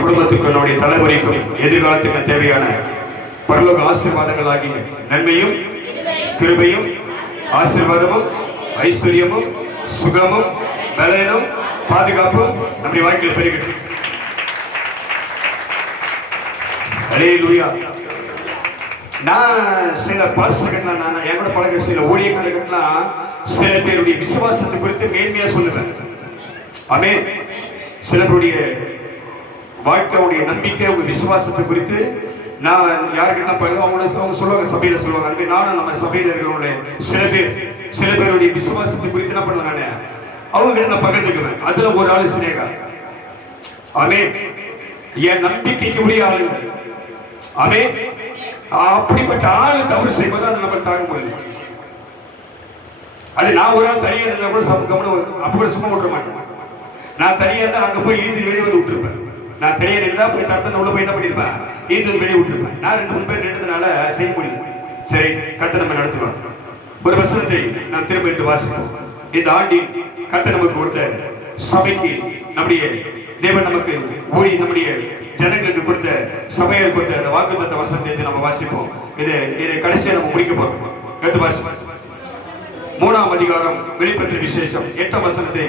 குடும்பத்துக்கும் நம்முடைய தலைமுறைக்கும் எதிர்காலத்துக்கு தேவையான பரலோக ஆசீர்வாதங்களாகிய நன்மையும் கிருபையும் ஆசீர்வாதமும் ஐஸ்வர்யமும் சுகமும் பலனும் பாதுகாப்பும் நம்முடைய வாழ்க்கையில் பெருகட்டும். அல்லேலூயா. நான் சில பாஸ்டர்கள்லாம் நான் என் கூட பழகிற சில ஊழியக்காரர்கள்லாம் சில பேருடைய விசுவாசத்தை குறித்து மேன்மையா சொல்லுவேன். ஆமென். சில பேருடைய வாழ்க்கையுடைய நம்பிக்கை உங்க விசுவாசத்தை குறித்து நான் யாருக்கிட்ட அவங்க சொல்லுவாங்க, சபையில சொல்லுவாங்க. அதுவே நானும் நம்ம சபையில இருக்கிறவங்களுடைய சில பேருடைய விசுவாசத்தை குறித்து என்ன பண்ணுவேன், நான் அவங்க கிட்ட நான் பகிர்ந்துக்குவேன். அதுல ஒரு ஆளு சினேகா. ஆமென். என் நம்பிக்கைக்கு உரிய ஆளுங்க. ஆமென். அப்படிப்பட்ட ஆளு தவறு செய்வது அதை நம்ம தாங்க முடியல. அது நான் ஒரு ஆள் தனியாக இருந்தா கூட அப்ப கூட சும்மா விட்டுற மாட்டேன். நான் தனியா இருந்தா அங்க போய் ஈத்து வெளியே வந்து விட்டுருப்பேன். நான் தனியா இருந்தா போய் தரத்தனை உள்ள போய் என்ன பண்ணிருப்பேன், ஈத்து வெளியே விட்டுருப்பேன். நான் 2-3 பேர் நின்றதுனால செய்ய முடியல. சரி, கர்த்தர் நம்ம நடத்துவார். ஒரு வசனத்தை நான் திரும்ப எடுத்து வாசிப்போம். இந்த ஆண்டின் கர்த்தர் நமக்கு கொடுத்த சபைக்கு நம்முடைய தேவன் நமக்கு நம்முடைய ஜனங்களுக்கு கொடுத்த சபையர் கொடுத்த அந்த வாக்குத்தத்த வசனத்தை நம்ம வாசிப்போம். இதை கடைசியா நம்ம முடிக்க போறோம். எடுத்து வாசிப்போம். 3ஆம் அதிகாரம் வெளிப்பற்ற விசேஷம் 8ஆம் வசனத்தை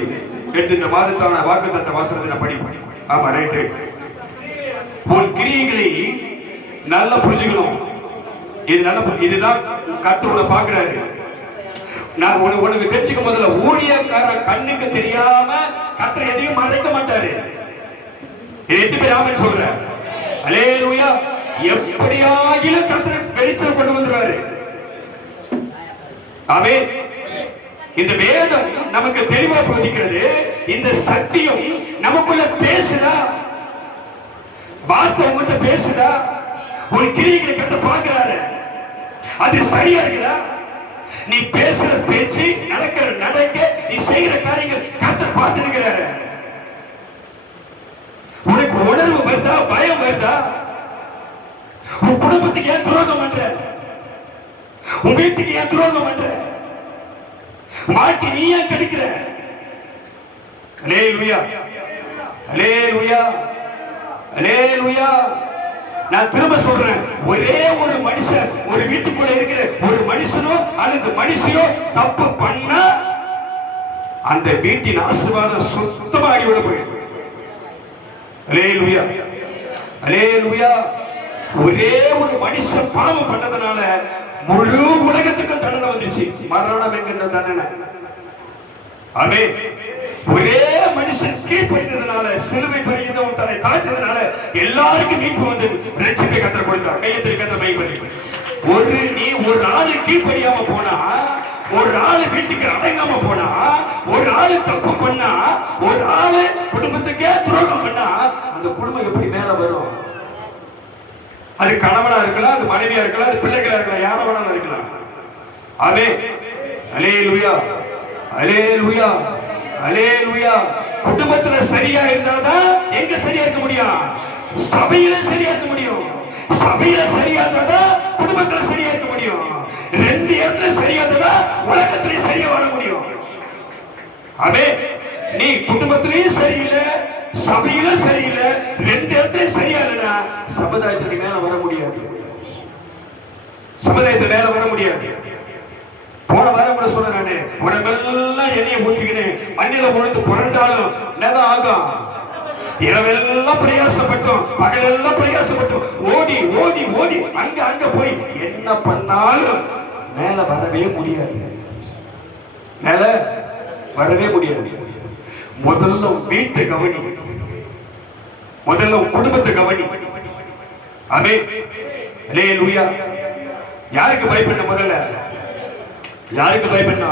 எடுத்து இந்த மாதத்தான வாக்குத்தத்த வசனத்தை நான் படிப்பேன். ஆமா, ரைட். உன் கிரியைகளை நல்லா புரிஞ்சுக்கணும். இதுதான் கர்த்தர் பாக்குறாரு. நான் உனக்கு தெரிஞ்சுக்க முதல்ல ஊழியக்கார கண்ணுக்கு தெரியாம கர்த்தர் எதையும் மறைக்க மாட்டாரு. இதை எத்தனை பேர் ஆமென் சொல்ற? அல்லேலூயா. எப்படியாகிலும் கர்த்தர் வெளிச்சம் கொண்டு வந்துருவாரு. ஆமென். இந்த வேதம் நமக்கு தெளிவா போதிக்கிறது. இந்த சத்தியம் நமக்குள்ள பேசுதா, வார்த்தை உங்ககிட்ட பேசுதா, உன் கிரியைகளை கர்த்தர் பார்க்கிறாரு. அது சரியா இருக்குதா? நீ பேசுற பேச்சு, நடக்கிற நடக்க, நீ செய்யற காரியங்கள் கர்த்தர் பார்த்துக்கிறாரு. உனக்கு உணர்வு வருதா, பயம் வருதா? உன் குடும்பத்துக்கு ஏன் துரோகம் பண்ற? உன் வீட்டுக்கு ஏன் துரோகம் பண்ற? வாழ்க்கை நீ ஏன் கெடுக்கிற? அல்லேலூயா, அல்லேலூயா, அல்லேலூயா. நான் திரும்ப சொல்றேன், ஒரே ஒரு மனுஷன் ஒரு வீட்டுக்குள்ள இருக்கிற ஒரு மனுஷனோ அல்லது மனுஷியோ தப்பு பண்ணா அந்த வீட்டின் ஆசீர்வாதம் சுத்தமா அடிவிட போயிடும். அல்லேலூயா, அல்லேலூயா. ஒரே ஒரு மனுஷன் பாவம் பண்ணதுனால முழு உலகத்துக்கும் தண்டனை வந்துச்சு, மரணம் என்கின்ற தண்டனை. ஆமென். ஒரே மனுஷன் கீழ்ப்படிந்ததுனால, சிலுவை பரியந்தம் தன்னை தாழ்த்ததுனால எல்லாருக்கும் மீட்பு வந்தது. ரட்சிப்பை கர்த்தர் கொடுத்தார். கையெழுத்து கர்த்தர் மைப்பதி. ஒரு ஆளு கீழ்ப்படியாம போனா, ஒரு ஆளு வீட்டுக்கு அடங்காம போனா, ஒரு ஆளு தப்பு பண்ணா, ஒரு ஆளு குடும்பத்துக்கே துரோகம் பண்ணா அந்த குடும்பம் எப்படி மேல வரும்? அது கணவனா இருக்கலாம், அது மனைவியா இருக்கலாம், அது பிள்ளைகளா இருக்கலாம், யார வேணாலும் இருக்கலாம். ஆமென். அல்லேலூயா, அல்லேலூயா, அல்லேலூயா. குடும்பத்துல சரியா இருந்தாதான் எங்க சரியா இருக்க முடியும்? சபையில சரியா இருக்க முடியும். சபையில சரியா இருந்தாதான் குடும்பத்துல சரியா இருக்க முடியும். 2 இடத்துல சரியா இருந்தா உலகத்திலே சரியா வாழ முடியும். ஆமென். நீ குடும்பத்திலேயும் சரியில்லை, சபையில சரியில்லை, 2 இடத்துல சரியா இல்லைன்னா சமுதாயத்துக்கு மேல வர முடியாது. சமுதாயத்துக்கு மேல வர முடியாது. போன வாரம் கூட சொன்ன நானு, உடம்பெல்லாம் எண்ணெயை ஊத்திக்கின்னு மண்ணில உழுந்து புரண்டாலும் என்னதான் ஆகும்? இரவெல்லாம் பிரயாசப்பட்டோம், பகலெல்லாம் பிரயாசப்பட்டோம், ஓடி ஓடி ஓடி அங்க போய் என்ன பண்ணாலும் மேல வரவே முடியாது. மேல வரவே முடியாது. முதல்ல வீட்டு கவனி, முதல்ல குடும்பத்தை கவனி. ஆமென். அல்லேலூயா. யாருக்கு பயப்பட? முதல்ல யாருக்கு பயப்படனா?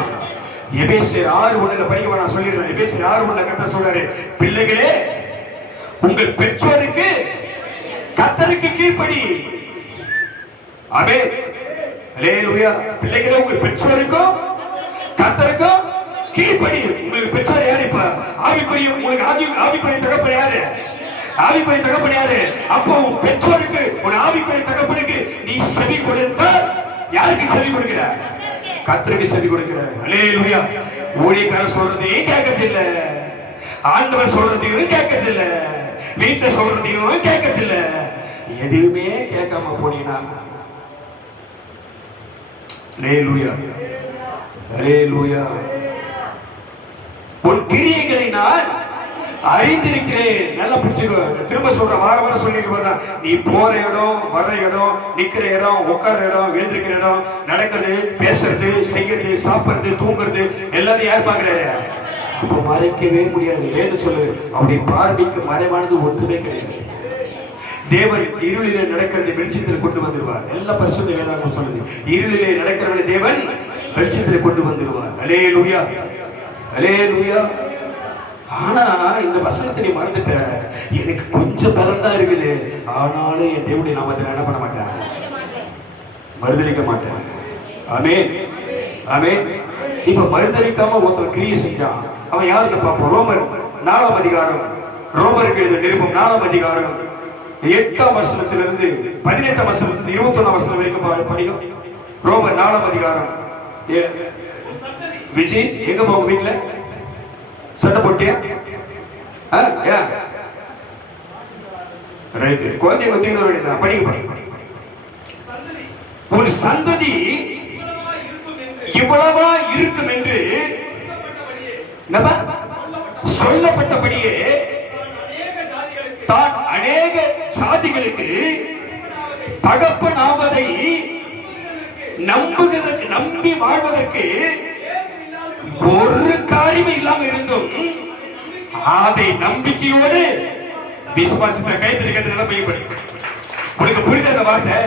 எபேசியர் 6:1 படிக்க நான் சொல்லிடுறேன். எபேசியர் 6:1 கர்த்தர் சொல்றாரு, பிள்ளைகளே உங்கள் பெற்றோருக்கு கர்த்தருக்கு கீழ்ப்படி. ஆமென். அல்லேலூயா. பிள்ளைகளே உங்கள் பெற்றோருக்கும் கர்த்தருக்கும் கீழ்ப்படி. உங்களுக்கு பெற்றோர் யாரு? இப்ப ஆவிக்குரிய உங்களுக்கு ஆவிக்குரிய தகப்பன் யாரு? ஆவிக்குரிய தகப்பன் யாரு? அப்போ உன் பெற்றோருக்கு, உன் ஆவிக்குரிய தகப்பனுக்கு நீ செவி கொடுத்தால் யாருக்கு செவி கொடுக்கிற? கர்த்தருக்கு செவி கொடுக்கிற. அல்லேலூயா. ஊழியக்காரர் சொல்றது கேட்கறது இல்ல, ஆண்டவர் சொல்றது கேட்கறது இல்ல, வீட்டுல சொல்றதையும் கேட்கறது இல்ல. எதுவுமே கேட்காம போனீங்கன்னா அல்லேலூயா அல்லேலூயா. உன் கிரியைகளை நான் அறிந்திருக்கிறேன். நல்லா புரிஞ்சுக்கோ. திரும்ப சொல்ற, வார வாரம் சொல்லிட்டு நீ போற இடம், வர்ற இடம், நிக்கிற இடம், உட்கார இடம், எழுந்திருக்கிற இடம், நடக்கிறது, பேசுறது, செய்யறது, சாப்பிடுறது, தூங்குறது எல்லாத்தையும் யார் பாக்குறாரு? அப்ப மறைக்கவே முடியாது. வேதம் சொல்லுது, அப்படி பார்வைக்கு மறைவானது ஒன்றுமே கிடையாது. தேவன் இருளிலே நடக்கிறது வெளிச்சத்தில் கொண்டு வந்துருவார். எல்லா பரிசுத்த வேதாகமம் சொல்லுது, இருளிலே நடக்கிறவனை தேவன் வெளிச்சத்தில் கொண்டு வந்துருவார். அல்லேலூயா அல்லேலூயா. ஆனா இந்த வசனத்தை நீ மறந்துட்ட. எனக்கு கொஞ்சம் பலம் தான் இருக்குது, ஆனாலும் என் தேவனுடைய நாமத்தை என்ன பண்ண மாட்டேன், மறுதலிக்க மாட்டேன். ஆமென் ஆமென். இப்ப மறுதலிக்காம ஒருத்தன் கிரியை செஞ்சான், அவன் யாருன்னு பார்ப்போம். ரோமர் 4ஆம் அதிகாரம், ரோமருக்கு எழுதிய நிருபம் 4ஆம் அதிகாரம் 8ஆம் வசனத்திலிருந்து 18ஆம் வசனத்தில் 21ஆம் வசனம் வரைக்கும் படிக்கும். ரோமர் 4ஆம் அதிகாரம். விஜய் எங்க போங்க? வீட்டுல சட்டை போட்டியா? ரைட். குழந்தைங்க தூக்கிட்டு வேண்டியதான். படிக்க. உன் சந்ததி இவ்வளவா இருக்கும் என்று சொல்லப்பட்டபடியே தான் அநேக ஜாதிகளுக்கு தகப்பனாவதை நம்புவதற்கு, நம்பி வாழ்வதற்கு ஒரு காரியமே இல்லாம இருந்தும் அதை நம்பிக்கையோடு விசுவாசத்தை கைத்திருக்கிறது நிலைமைப்படி. உனக்கு புரிந்த அந்த வார்த்தை?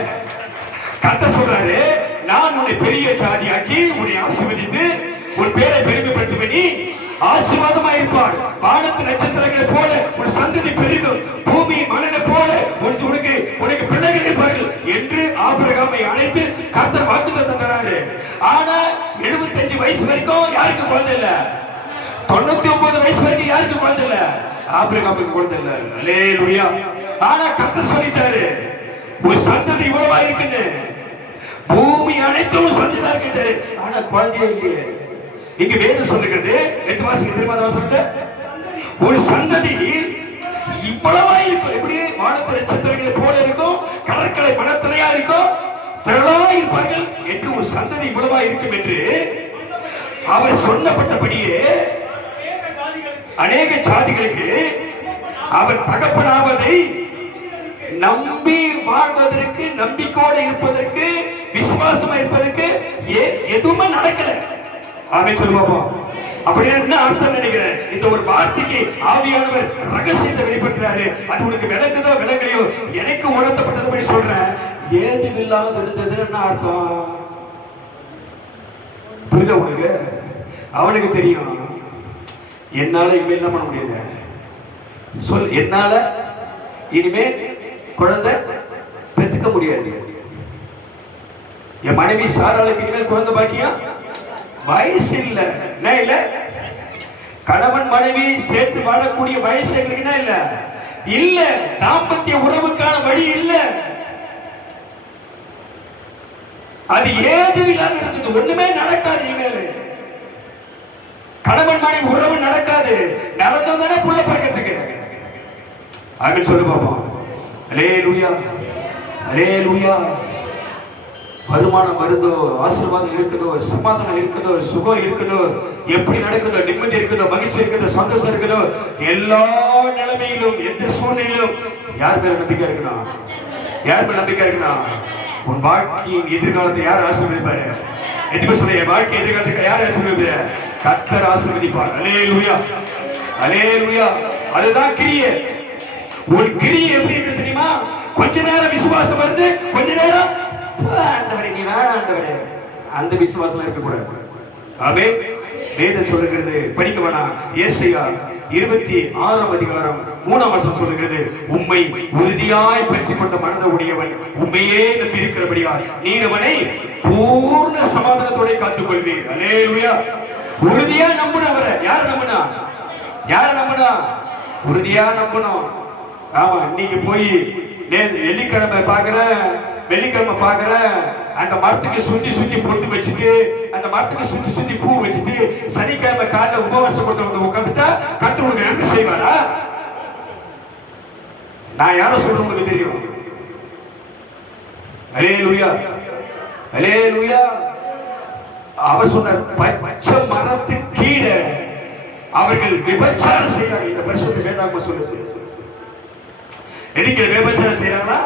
கர்த்தர் சொல்றாரு, நான் உன்னை பெரிய ஜாதியாக்கி உன்னை ஆசீர்வதித்து உன் பேரை பெருமைப்படுத்துவேன், நீ ஆசீர்வாதமா இருப்பார். வானத்து நட்சத்திரங்களை போல உன் சந்ததி பெருகும், பூமி மணலை போல உனக்கு உனக்கு பிள்ளைகள் இருப்பார்கள் என்று ஆபிரகாமை அழைத்து கர்த்தர் வாக்குத்தத்தம் தந்தாரு. ஆனா 75 வயசு வரைக்கும் யாருக்கு குழந்தை இல்ல, 99 வயசு வரைக்கும் யாருக்கு குழந்தை இல்ல, ஆபிரகாமுக்கு குழந்தை இல்ல. அல்லேலூயா. ஆனா கர்த்தர் சொல்லிட்டாரு, ஒரு சந்ததி இவ்வளவா இருக்குன்னு, பூமி அனைத்தும் சந்ததியா இருக்கின்றாரு, ஆனா குழந்தையே இல்லையே. இங்க வேதம் சொல்லுகிறது, 8 வாசிக்கு திரும்ப வசனத்தை, ஒரு சந்ததி இவ்வளவா இருக்கும். எப்படி? வானத்து நட்சத்திரங்களை போல இருக்கும், கடற்கரை மணத்தலையா இருக்கும், திரளா இருப்பார்கள் என்று ஒரு சந்ததி இவ்வளவா இருக்கும் என்று அவர் சொல்லப்பட்டபடியே அநேக ஜாதிகளுக்கு அவர் தகப்பனாவதை நம்பி வாழ்வதற்கு, நம்பிக்கையோடு இருப்பதற்கு, விசுவாசமா இருப்பதற்கு எதுவுமே நடக்கல. ஆமென் சொல்லுவோமா? அப்படி என்ன அர்த்தம் நினைக்கிறேன்? இந்த ஒரு வார்த்தைக்கு ஆவியானவர் ரகசியத்தை வெளிப்படுத்துறாரு. அது உனக்கு விளங்குதோ விளங்கலையோ, எனக்கு உணர்த்தப்பட்டதுபடி சொல்றேன். ஏதுமில்லாத இருந்ததுன்னு என்ன அர்த்தம்? புரியுதா உனக்கு? அவனுக்கு தெரியும், என்னால இனிமேல் என்ன பண்ண முடியாது சொல், என்னால இனிமே குழந்தை பெற்றுக்க முடியாது. என் மனைவி சாராளுக்கு இனிமேல் குழந்தை பாக்கியம் வயசு இல்ல, என்ன இல்ல, கணவன் மனைவி சேர்த்து வாழக்கூடிய வயசு எங்களுக்கு இல்ல இல்ல, தாம்பத்திய உறவுக்கான வழி இல்ல. அது ஏதும் இல்லாத இருக்குது, ஒண்ணுமே நடக்காது. இனிமேல் கணவன் மனைவி உறவு நடக்காது. நடந்ததானே புள்ள பிறக்கிறதுக்கு. ஆமென் சொல்லு பாப்போம். அல்லேலூயா அல்லேலூயா. வருமானம் வருதோ, ஆசீர்வாதம் இருக்குதோ, சமாதானம் இருக்குதோ, சுகம் இருக்குதோ, எப்படி நடக்குதோ, நிம்மதி இருக்குதோ, மகிழ்ச்சி இருக்குதோ, சந்தோஷம் இருக்குதோ, எல்லா நிலைமையிலும் எந்த சூழ்நிலையிலும் யார் மேல நம்பிக்கை இருக்கணும்? யார் மேல நம்பிக்கை இருக்கணும்? உன் வாழ்க்கையின் எதிர்காலத்தை யார் ஆசீர்வதிப்பாரு? எதுவுமே சொல்ல, என் வாழ்க்கை எதிர்காலத்துக்கு யார் ஆசீர்வதிப்பாரு? கர்த்தர் ஆசீர்வதிப்பார். அல்லேலூயா அல்லேலூயா. அதுதான் கிரியை. உன் கிரியை எப்படி இருக்கு தெரியுமா? கொஞ்ச நேரம் விசுவாசம் வருது, கொஞ்ச நேரம் ஆண்டவரே நீ வேணாம் ஆண்டவரே, அந்த விசுவாசம் இருக்கக்கூடாது. ஆமென். வேதம் சொல்லுகிறது, படிக்க வேணாம். ஏசாயா 26ஆம் அதிகாரம் 3ஆம் வசனம் சொல்லுகிறது, உம்மை உறுதியாய் பற்றிக் கொண்ட மனதை உடையவன் உண்மையே நம்பி இருக்கிறபடியால் நீர் அவனை பூர்ண சமாதானத்தோட காத்துக் கொள்வீர். அல்லேலூயா. உறுதியா நம்புனவரை யார் நம்புனா? யார் நம்புனா? உறுதியா நம்பணும். ஆமா, இன்னைக்கு போய் வெள்ளிக்கிழமை பாக்குறேன், வெள்ளிக்கிழமை பாக்குறேன், அந்த மரத்துக்கு சுத்தி சுத்தி பொட்டு வச்சுட்டு, அந்த மரத்துக்கு சுத்தி சுத்தி பூ வச்சுட்டு, சனிக்கிழமை காலைல உபவாசம் கொடுத்து உட்காந்துட்டா கர்த்தர் உனக்கு நன்மை செய்வாரா? நான் யாரை சொல்றேன் உங்களுக்கு தெரியும். அல்லேலூயா, அல்லேலூயா. அவர் சொன்ன பச்சை மரத்துக்கு கீழே அவர்கள் விபச்சாரம் செய்தார்கள். இந்த பரிசுத்த வேதாகமம் சொல்லுது. எதுக்கு விபச்சாரம் செய்யறாங்கன்னா,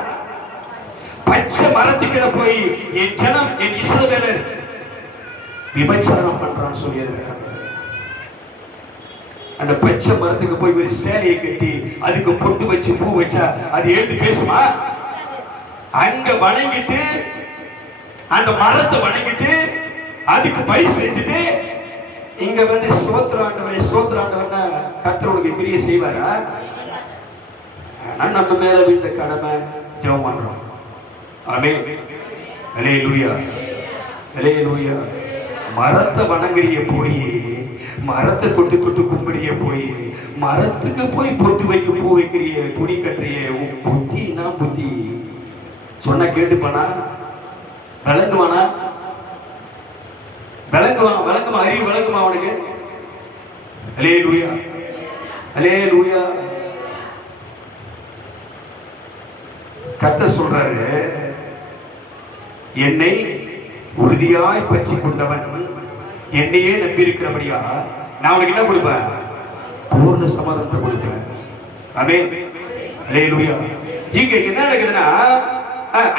பச்சை மரத்துக்கிட்ட போய் என் ஜனம் என் இஸ்ரவேலர் விபச்சாரம் பண்றான்னு சொல்லி அந்த பச்சை மரத்துக்கு போய் ஒரு சேலையை கட்டி அதுக்கு பொட்டு வச்சு பூ வச்சா அது எழுந்து பேசுமா? அங்க வணங்கிட்டு அந்த மரத்தை வணங்கிட்டு அதுக்கு பலி செஞ்சுட்டு இங்க வந்து சோத்ராண்டவரை சோத்ராண்டவர்னா கர்த்தருக்கு கிரியை செய்வாரா? ஆனா நம்ம மேல விழுந்த கடமை ஜெபம் பண்றோம். ஆமென், அல்லேலூயா, அல்லேலூயா. மரத்தை வணங்குறிய போய், மரத்தை தொட்டு தொட்டு கும்பிடுறிய போய், மரத்துக்கு போய் பொட்டு வைக்க பூ வைக்கிறிய, துணி கட்டுறிய, உன் புத்தி என்ன புத்தி? சொன்ன கேட்டுப்பானா? விளங்குவானா? விளங்குவான், விளங்குமா? அறிவு விளங்குமா அவனுக்கு? அல்லேலூயா, அல்லேலூயா. கர்த்தர் சொல்றாரு, என்னை உறுதியாய் பற்றி கொண்டவன் என்னையே நம்பி இருக்கிறபடியா நான் உனக்கு என்ன கொடுப்பேன்? பூர்ண சமாதானத்தை கொடுப்பேன். ஆமென், அல்லேலூயா. இங்க என்ன நடக்குதுன்னா,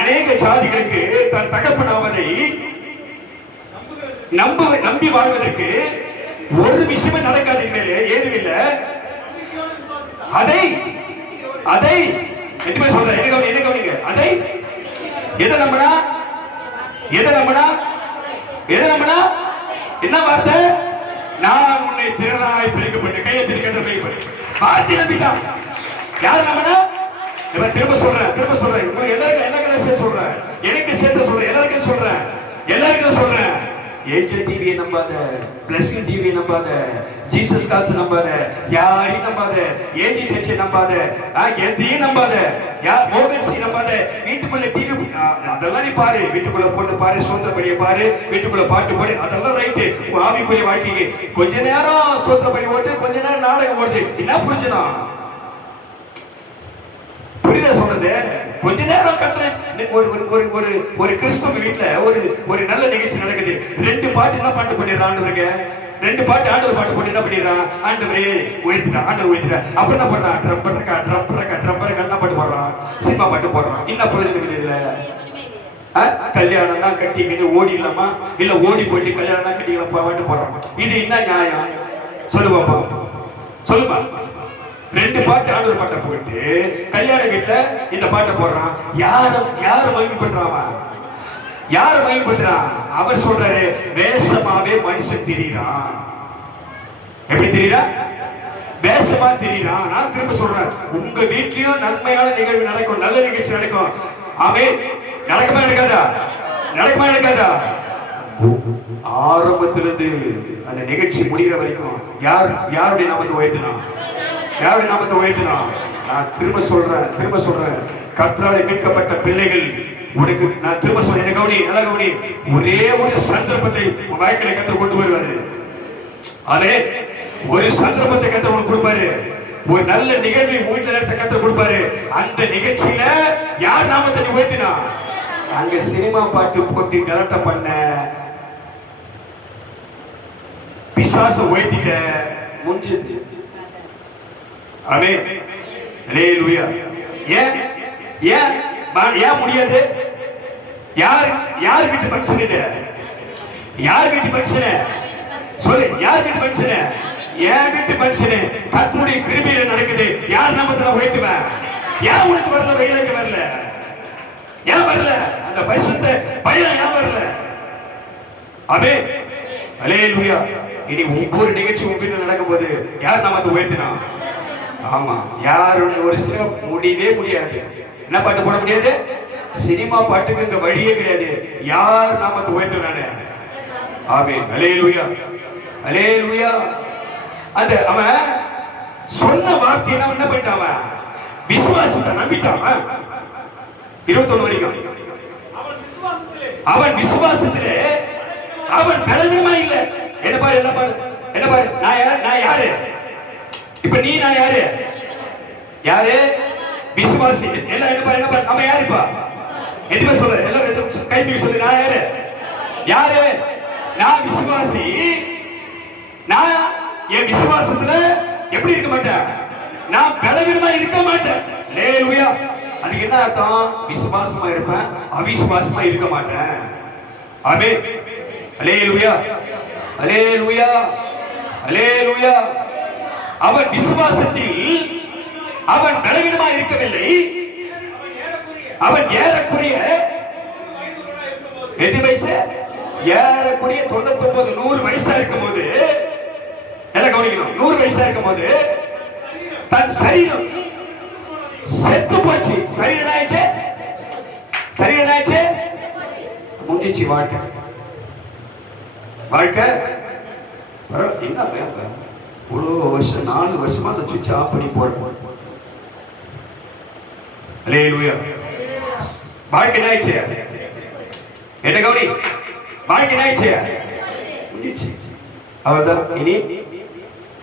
அநேக ஜாதிகளுக்கு தன் தகப்பனாவதை நம்பி வாழ்வதற்கு ஒரு விஷயமே நடக்காது. மேலே ஏதும் இல்லை. அதை அதை எதுவுமே சொல்றேன். என்ன கவனிங்க. அதை எதை நம்பினா, எதை நம்பினா, எதை நம்பினா? என்ன வார்த்தை? நான் உன்னை திறனாய் பிரிக்கப்பட்டு கையை திரிக்க வார்த்தை நம்பிட்டான். யார் நம்பினா? திரும்ப சொல்றேன், திரும்ப சொல்றேன். உங்களுக்கு எல்லாருக்கும் சேர்த்து சொல்றேன், எனக்கு சேர்த்து சொல்றேன், எல்லாருக்கும் சொல்றேன், எல்லாருக்கும் சொல்றேன். ஏஞ்சல் டிவியை நம்பாத, பிளஸிங் டிவியை நம்பாத, ஜீசஸ் கால்ஸ் நம்பாத, யாரையும் நம்பாத, ஏஜி சர்ச்சை நம்பாத, எதையும் நம்பாத, மோகன்சி நம்பாத. வீட்டுக்குள்ள டிவி அதெல்லாம் நீ பாரு, வீட்டுக்குள்ள போட்டு பாரு, சோத்திரப்படியை பாரு, வீட்டுக்குள்ள பாட்டு போடு, அதெல்லாம் ரைட்டு. ஆவிக்குரிய வாழ்க்கைக்கு கொஞ்ச நேரம் சோத்திரப்படி ஓட்டு, கொஞ்ச நேரம் நாடகம் ஓடுது. என்ன புரிஞ்சுனா? புரியுதா சொல்றது? கொஞ்ச நேரம் கத்துற ஒரு கிறிஸ்தவ வீட்டுல ஒரு நல்ல நிகழ்ச்சி நடக்குது. 2 பாட்டு என்ன பாட்டு பண்ணிடுறான் ஆண்டவருக்கு, 2 பாட்டு ஆண்டவர் பாட்டு போட்டு என்ன பண்ணிடுறான்? ஆண்டவரே உயர்த்திட்டான், ஆண்டவர் உயர்த்திட்டான். அப்புறம் என்ன பண்றான்? ட்ரம்பரக்கா என்ன பாட்டு போடுறான்? சினிமா பாட்டு போடுறான். என்ன பிரயோஜனம் இதுல? கல்யாணம் தான் கட்டிக்கிட்டு ஓடிடலாமா, இல்ல ஓடி போயிட்டு கல்யாணம் தான் கட்டிக்கலாம் பாட்டு போடுறான். இது என்ன நியாயம்? சொல்லு பாப்பா, சொல்லுமா. 2 பாட்டு ஆண்டவர் பாட்டை போயிட்டு கல்யாண வீட்டுல இந்த பாட்டை போடுறான். யார மகிமைப்படுத்துறான்? யார மகிமைப்படுத்துறான்? அவர் சொல்றாரு, வேஷமாவே மனுஷன் திரியிறான். எப்படி திரியிறான்? வேஷமா திரியிறான். நான் திரும்ப சொல்றேன், உங்க வீட்லயும் நன்மையான நிகழ்வு நடக்கும், நல்ல நிகழ்ச்சி நடக்கும். ஆமென். நடக்குமா நடக்காதா? நடக்குமா நடக்காதா? ஆரம்பத்திலிருந்து அந்த நிகழ்ச்சி முடிகிற வரைக்கும் யாருடைய நாமத்தை உயர்த்தினா? யாருடைய நாமத்தை உயர்த்தினா? நான் திரும்ப சொல்றேன், கர்த்தராலே மீட்கப்பட்ட பிள்ளைகள் உனக்கு நான் திரும்ப சொல்றேன், என்ன கவனி, நல்லா கவனி. ஒரே ஒரு சந்தர்ப்பத்தை உன் வாழ்க்கையில கர்த்தர் கொண்டு வருவாரு. அதே ஒரு சந்தர்ப்பத்தை கர்த்தர் உனக்கு கொடுப்பாரு. ஒரு நல்ல நிகழ்வை வீட்டில் நடத்த கர்த்தர் கொடுப்பாரு. அந்த நிகழ்ச்சியில யார் நாமத்தை நீ உயர்த்தினா? அங்க சினிமா பாட்டு போட்டு கலட்ட பண்ண பிசாச உயர்த்திட்ட முடிஞ்சது. ஆமென், அல்லேலூயா. ஏன் முடியாது? யார் வீட்டு ஃபங்க்ஷன் இது? யார் வீட்டு ஃபங்க்ஷன்? சொல்லு, யார் வீட்டு ஃபங்க்ஷன்? என் வீட்டு ஃபங்க்ஷன். கர்த்தருடைய கிருபையில நடக்குது. யார் நாமத்தை உயர்த்துவேன்? ஏன் உனக்கு வரல? வெயிலுக்கு வரல? ஏன் வரல? அந்த பரிசுத்த பயம் ஏன் வரல? ஆமென், அல்லேலூயா. இனி ஒவ்வொரு நிகழ்ச்சி உங்க வீட்டில் நடக்கும்போது யார் நாமத்தை உயர்த்தினா? ஆமா, யாருடைய ஒரு சினிமா முடியவே முடியாது. என்ன பாட்டு போட முடியாது? சினிமா பாட்டுக்கு இங்க வழியே கிடையாது. யார் நாமத்தை உயர்த்தினானே? ஆமென், அல்லேலூயா, அல்லேலூயா. அந்த அவன் சொன்ன வார்த்தையை என்ன பண்ணிட்டான்? விசுவாசத்தை நம்பிட்டான். 21 வரைக்கும் அவன் விசுவாசத்திலே அவன் பலவீனமா இல்ல. என்ன பாரு, நான் யாரு? இப்ப நீ நான் யாரு? விசுவாசி. எல்லாம் என்ன பாரு, நம்ம யாருப்பா? எதுவுமே சொல்ல, எல்லாம் கை தூக்கி சொல்லு. நான் யாரு? யாரு? நான் விசுவாசி. நான் என் விசுவாசத்துல எப்படி இருக்க மாட்டேன்? நான் பலவீனமா இருக்க மாட்டேன். அல்லேலூயா. அதுக்கு என்ன அர்த்தம்? விசுவாசமா இருப்பேன், அவிசுவாசமா இருக்க மாட்டேன். ஆமென். அல்லேலூயா, அல்லேலூயா, அல்லேலூயா. அவன் விசுவாசத்தில் அவன் பலவீனமா இருக்கவில்லை. அவன் ஏறக்குறைய எது வயசு? ஏறக்குறைய 99 100 வயசா இருக்கும் போது, எல்லாம் கவனிக்கணும், 100 வயசா இருக்கும் போது தன் சரீரம் செத்து போச்சு. சரீரம் ஆயிடுச்சு, சரீரம் ஆயிடுச்சு, முடிஞ்சிச்சு வாழ்க்கை. வாழ்க்கை என்ன இவ்வளோ வருஷம் 4 வருஷமா அந்த சுவிட்ச் ஆஃப் பண்ணி போறோம். அல்லேலூயா. வாழ்க்கை என்ன ஆயிடுச்சு? என்ன கவனி, வாழ்க்கை என்ன ஆயிடுச்சு? முடிஞ்சிச்சு. அவர்தான். இனி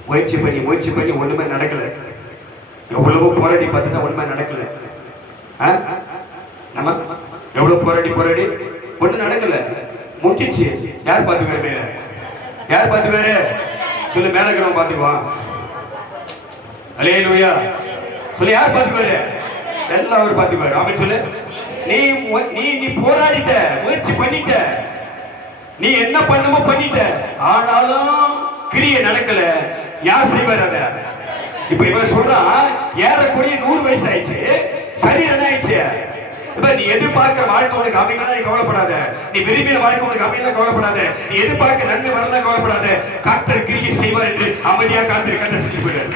முயற்சி பண்ணி ஒண்ணுமே நடக்கல. எவ்வளவோ போராடி பார்த்துட்டா ஒண்ணுமே நடக்கல. நம்ம எவ்வளவு போராடி ஒண்ணு நடக்கல, முடிஞ்சிச்சு. யார் பாத்துக்காரு? மேல யார் பாத்துக்காரு? சொல்லு. மேல இருக்கிறவன் பாத்துக்குவான். அல்லேலூயா. சொல்லு. யார் பாத்துக்குவாரு? எல்லாம் அவர் பாத்துக்குவாரு. ஆமென் சொல்லு. நீ நீ போராடிட்ட, முயற்சி பண்ணிட்ட, நீ என்ன பண்ணுமோ பண்ணிட்ட, ஆனாலும் கிரியை நடக்கல. யார் செய்வார் அத? இப்ப இவன் சொல்றான், ஏறக்குறைய 100 வயசு ஆயிடுச்சு, சரீரம் என்ன ஆயிடுச்சு? இப்ப நீ எதிர்பார்க்கிற வாழ்க்கை உனக்கு அமையலனா நீ கவலைப்படாத. நீ விரும்பின வாழ்க்கை உனக்கு அமையலனா கவலைப்படாத. நீ எதிர்பார்க்க நன்மை வரலாம் கவலைப்படாத. கர்த்தர் கிரியை செய்வார் என்று அமைதியா காத்திரு. கர்த்தர் செஞ்சு போயிடாரு.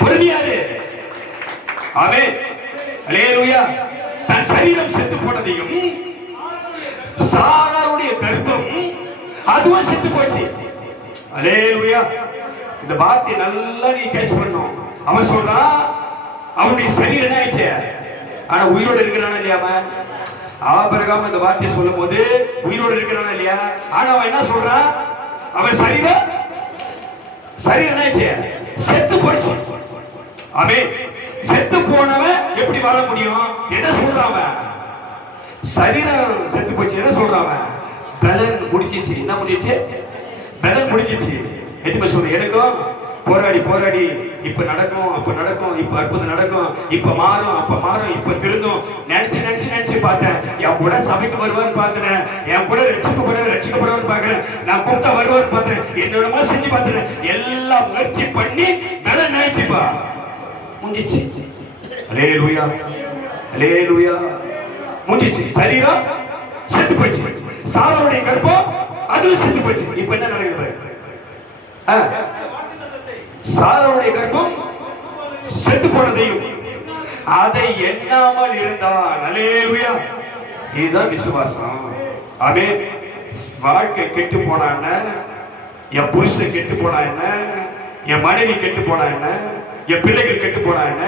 பொறுமையாரு. ஆமென். அல்லேலூயா. தன் சரீரம் செத்து போனதையும் சாராளுடைய கர்ப்பம் அதுவும் செத்து போச்சு. அல்லேலூயா. இந்த வார்த்தை நல்லா நீ கேட்ச் பண்ணணும். அவன் சொல்றான், அவனுடைய சரீரம் என்ன ஆயிடுச்சு? ஆனா உயிரோடு இருக்கிறானா இல்லையா? அவன் ஆபிரகாம் இந்த வார்த்தையை சொல்லும் போது உயிரோடு இருக்கிறானா இல்லையா? ஆனா அவன் என்ன சொல்றான்? அவன் சரீரம் என்ன ஆயிடுச்சு? செத்து போச்சு. ஆமென். செத்து போனவன் எப்படி வாழ முடியும்? எதை சொல்றான்? சரீரம் செத்து போச்சு. எதை சொல்றான்? பலன் முடிஞ்சிச்சு. என்ன முடிஞ்சிச்சு? பலன் முடிஞ்சிச்சு. எதுவுமே சொல்ற. எனக்கும் போராடி இப்ப நடக்கும், அப்ப நடக்கும், இப்ப அற்புதம் நடக்கும், இப்ப மாறும், அப்ப மாறும், இப்ப திருந்தும் நினைச்சு பார்த்தேன். என் கூட சபைக்கு வருவார்னு பாக்குறேன், என் கூட ரட்சிக்கப்படுவார்னு பாக்குறேன், நான் கூப்பிட்டா வருவார்னு பார்த்தேன், என்னோட செஞ்சு பார்த்தேன், எல்லாம் முயற்சி பண்ணி பலன் நினைச்சுப்பா முடிஞ்சிச்சு. அல்லேலூயா, அல்லேலூயா. முடிஞ்சிச்சு. சரீரம் செத்து போச்சு. சாராளுடைய கர்ப்பம் அதுவும் செத்து போச்சு. இப்ப என்ன நடக்குது பாரு. சாராளுடைய கர்ப்பம் செத்து போனதையும் அதை எண்ணாமல் இருந்தான். அல்லேலூயா. இதுதான் விசுவாசம். ஆமென். வாழ்க்கை கெட்டு போனா என்ன, என் புருஷன் கெட்டு போனா என்ன, என் மனைவி கெட்டு போனா என்ன, என் பிள்ளைகள் கெட்டு போனா என்ன,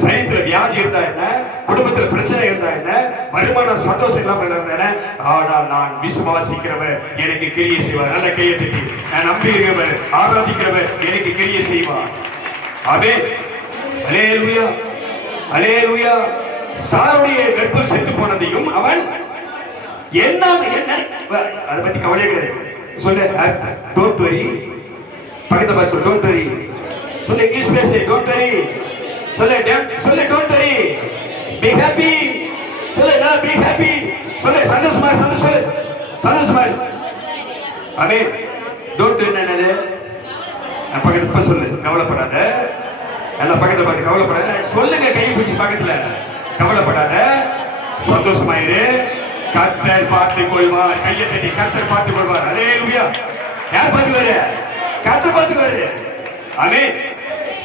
சரீரத்துல வியாதி இருந்தா என்ன, குடும்பத்துல பிரச்சனை இருந்தா என்ன, வருமானம் சந்தோஷம் இல்லாம இருந்தா, ஆனால் நான் விசுவாசிக்கிறவர் எனக்கு கிரியை செய்வார். நல்ல கையை தட்டி. நான் நம்புகிறவர், ஆராதிக்கிறவர் எனக்கு கிரியை செய்வார். ஆமென். அல்லேலூயா, அல்லேலூயா. சாருடைய கர்ப்பம் செத்து போனதையும் அவன் என்ன அதை பத்தி கவலை கிடையாது. சொல்லு. டோன்ட் வரி. பக்கத்துல பாரு. சொல்லு. டோன்ட் வரி. சொல்லு. இங்கிலீஷ் பேசு. Don't worry. சொல்லு. டோன்ட் வரி. Be happy. சொல்லு. Be happy. சொல்லு. சந்தோஷமா சொல்லு. சந்தோஷமா. ஆமென். டோன்ட் வரி என்னது? பக்கத்துல சொல்லு. கவலைப்படாத. எல்லாம் பக்கத்துல பார்த்து கவலைப்படாத. சொல்லுங்க. கை பிடிச்சி பக்கத்துல. கவலைப்படாத. சந்தோஷமாயிரு. கர்த்தர் பார்த்துக் கொள்வார். கையை தட்டி. கர்த்தர் பார்த்துக் கொள்வார். அல்லேலூயா. யார் பார்த்துக்குவாரு? கர்த்தர் பார்த்துக்குவாரு. ஆமென்.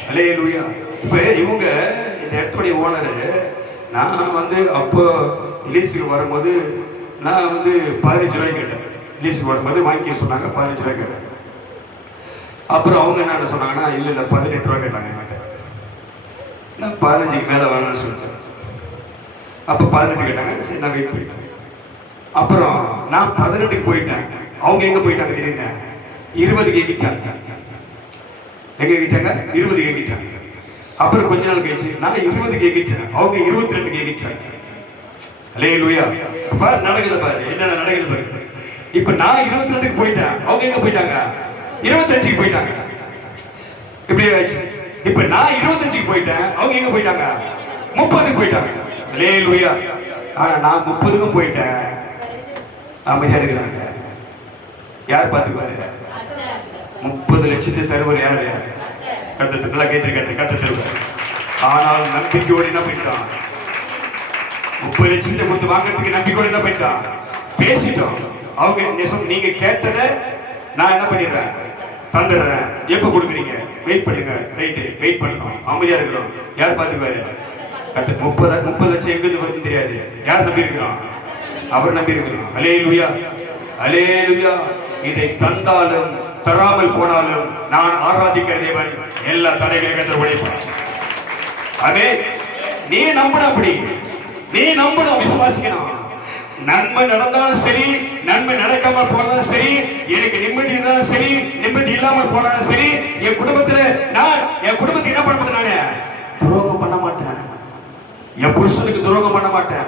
அல்லேலூயா. இப்ப இவங்க இந்த இடத்துடைய ஓனரு, நான் அப்போ லீஸுக்கு வரும்போது நான் 15 ரூபாய் கேட்டேன். லீஸுக்கு வரும்போது வாங்கி சொன்னாங்க. 15 ரூபாய் கேட்டேன். அப்புறம் அவங்க என்ன சொன்னாங்கன்னா, இல்லை 18 ரூபா கேட்டாங்க என்கிட்ட. நான் 15க்கு மேலே வேணும்னு சொல்லிட்டேன். அப்போ 18 கேட்டாங்க. சரி, நான் வெயிட் பண்ணிட்டேன். அப்புறம் நான் 18க்கு போயிட்டேன். அவங்க எங்கே போயிட்டாங்க திடீர்னு? 20க்கு எங்கிட்டாங்க. எங்கே எங்கிட்டாங்க? 20க்கு எங்கிட்டாங்க. அப்புறம் கொஞ்ச நாள் கழிச்சு நான் 20 கேக்கிட்டேன், அவங்க 22 கேக்கிட்டாங்க. அல்லேலூயா. பாரு நடக்குது, பாரு என்னென்ன நடக்குது பாரு. இப்ப நான் 22க்கு போயிட்டேன், அவங்க எங்க போயிட்டாங்க? 25க்கு போயிட்டாங்க. இப்படி ஆயிடுச்சு. இப்ப நான் 25க்கு போயிட்டேன், அவங்க எங்க போயிட்டாங்க? 30க்கு போயிட்டாங்க. அல்லேலூயா. ஆனா நான் 30க்கும் போயிட்டேன், அமைதியா இருக்கிறாங்க. யார் பாத்துக்குவாரு? 30 லட்சத்தை தருவார் யாரு? கர்த்தர். நல்லா கேட்டிருக்காரு, கர்த்தர் தருவார். ஆனால் நம்பிக்கையோடு என்ன போயிட்டான்? 30 லட்சத்தை கொடுத்து வாங்கறதுக்கு நம்பிக்கையோடு என்ன போயிட்டான்? பேசிட்டோம். அவங்க நீங்க கேட்டதை நான் என்ன பண்ணிடுறேன், தந்துடுறேன். எப்ப கொடுக்குறீங்க? வெயிட் பண்ணுங்க. ரைட்டு, வெயிட் பண்ணுறோம், அமைதியா இருக்கிறோம். யார் பாத்துக்குவாரு? கர்த்தர். 30 லட்சம் எங்கிருந்து வருதுன்னு தெரியாது. யார் நம்பி இருக்கிறோம்? அவர் நம்பி இருக்கிறோம். அல்லேலூயா, அல்லேலூயா. இதை தந்தாலும் தராமல் போனாலும் நான் ஆராதிக்கிற தேவன் எல்லா தடைகளையும் கர்த்தர் உடைப்பார். அதே நீ நம்பணும், அப்படி நீ நம்பணும், விசுவாசிக்கணும். நன்மை நடந்தாலும் சரி, நன்மை நடக்காம போனாலும் சரி, எனக்கு நிம்மதி இருந்தாலும் சரி, நிம்மதி இல்லாமல் போனாலும் சரி, என் குடும்பத்துல நான் என் குடும்பத்தை என்ன பண்ண மாட்டேன்? நானே துரோகம் பண்ண மாட்டேன். என் புருஷனுக்கு துரோகம் பண்ண மாட்டேன்,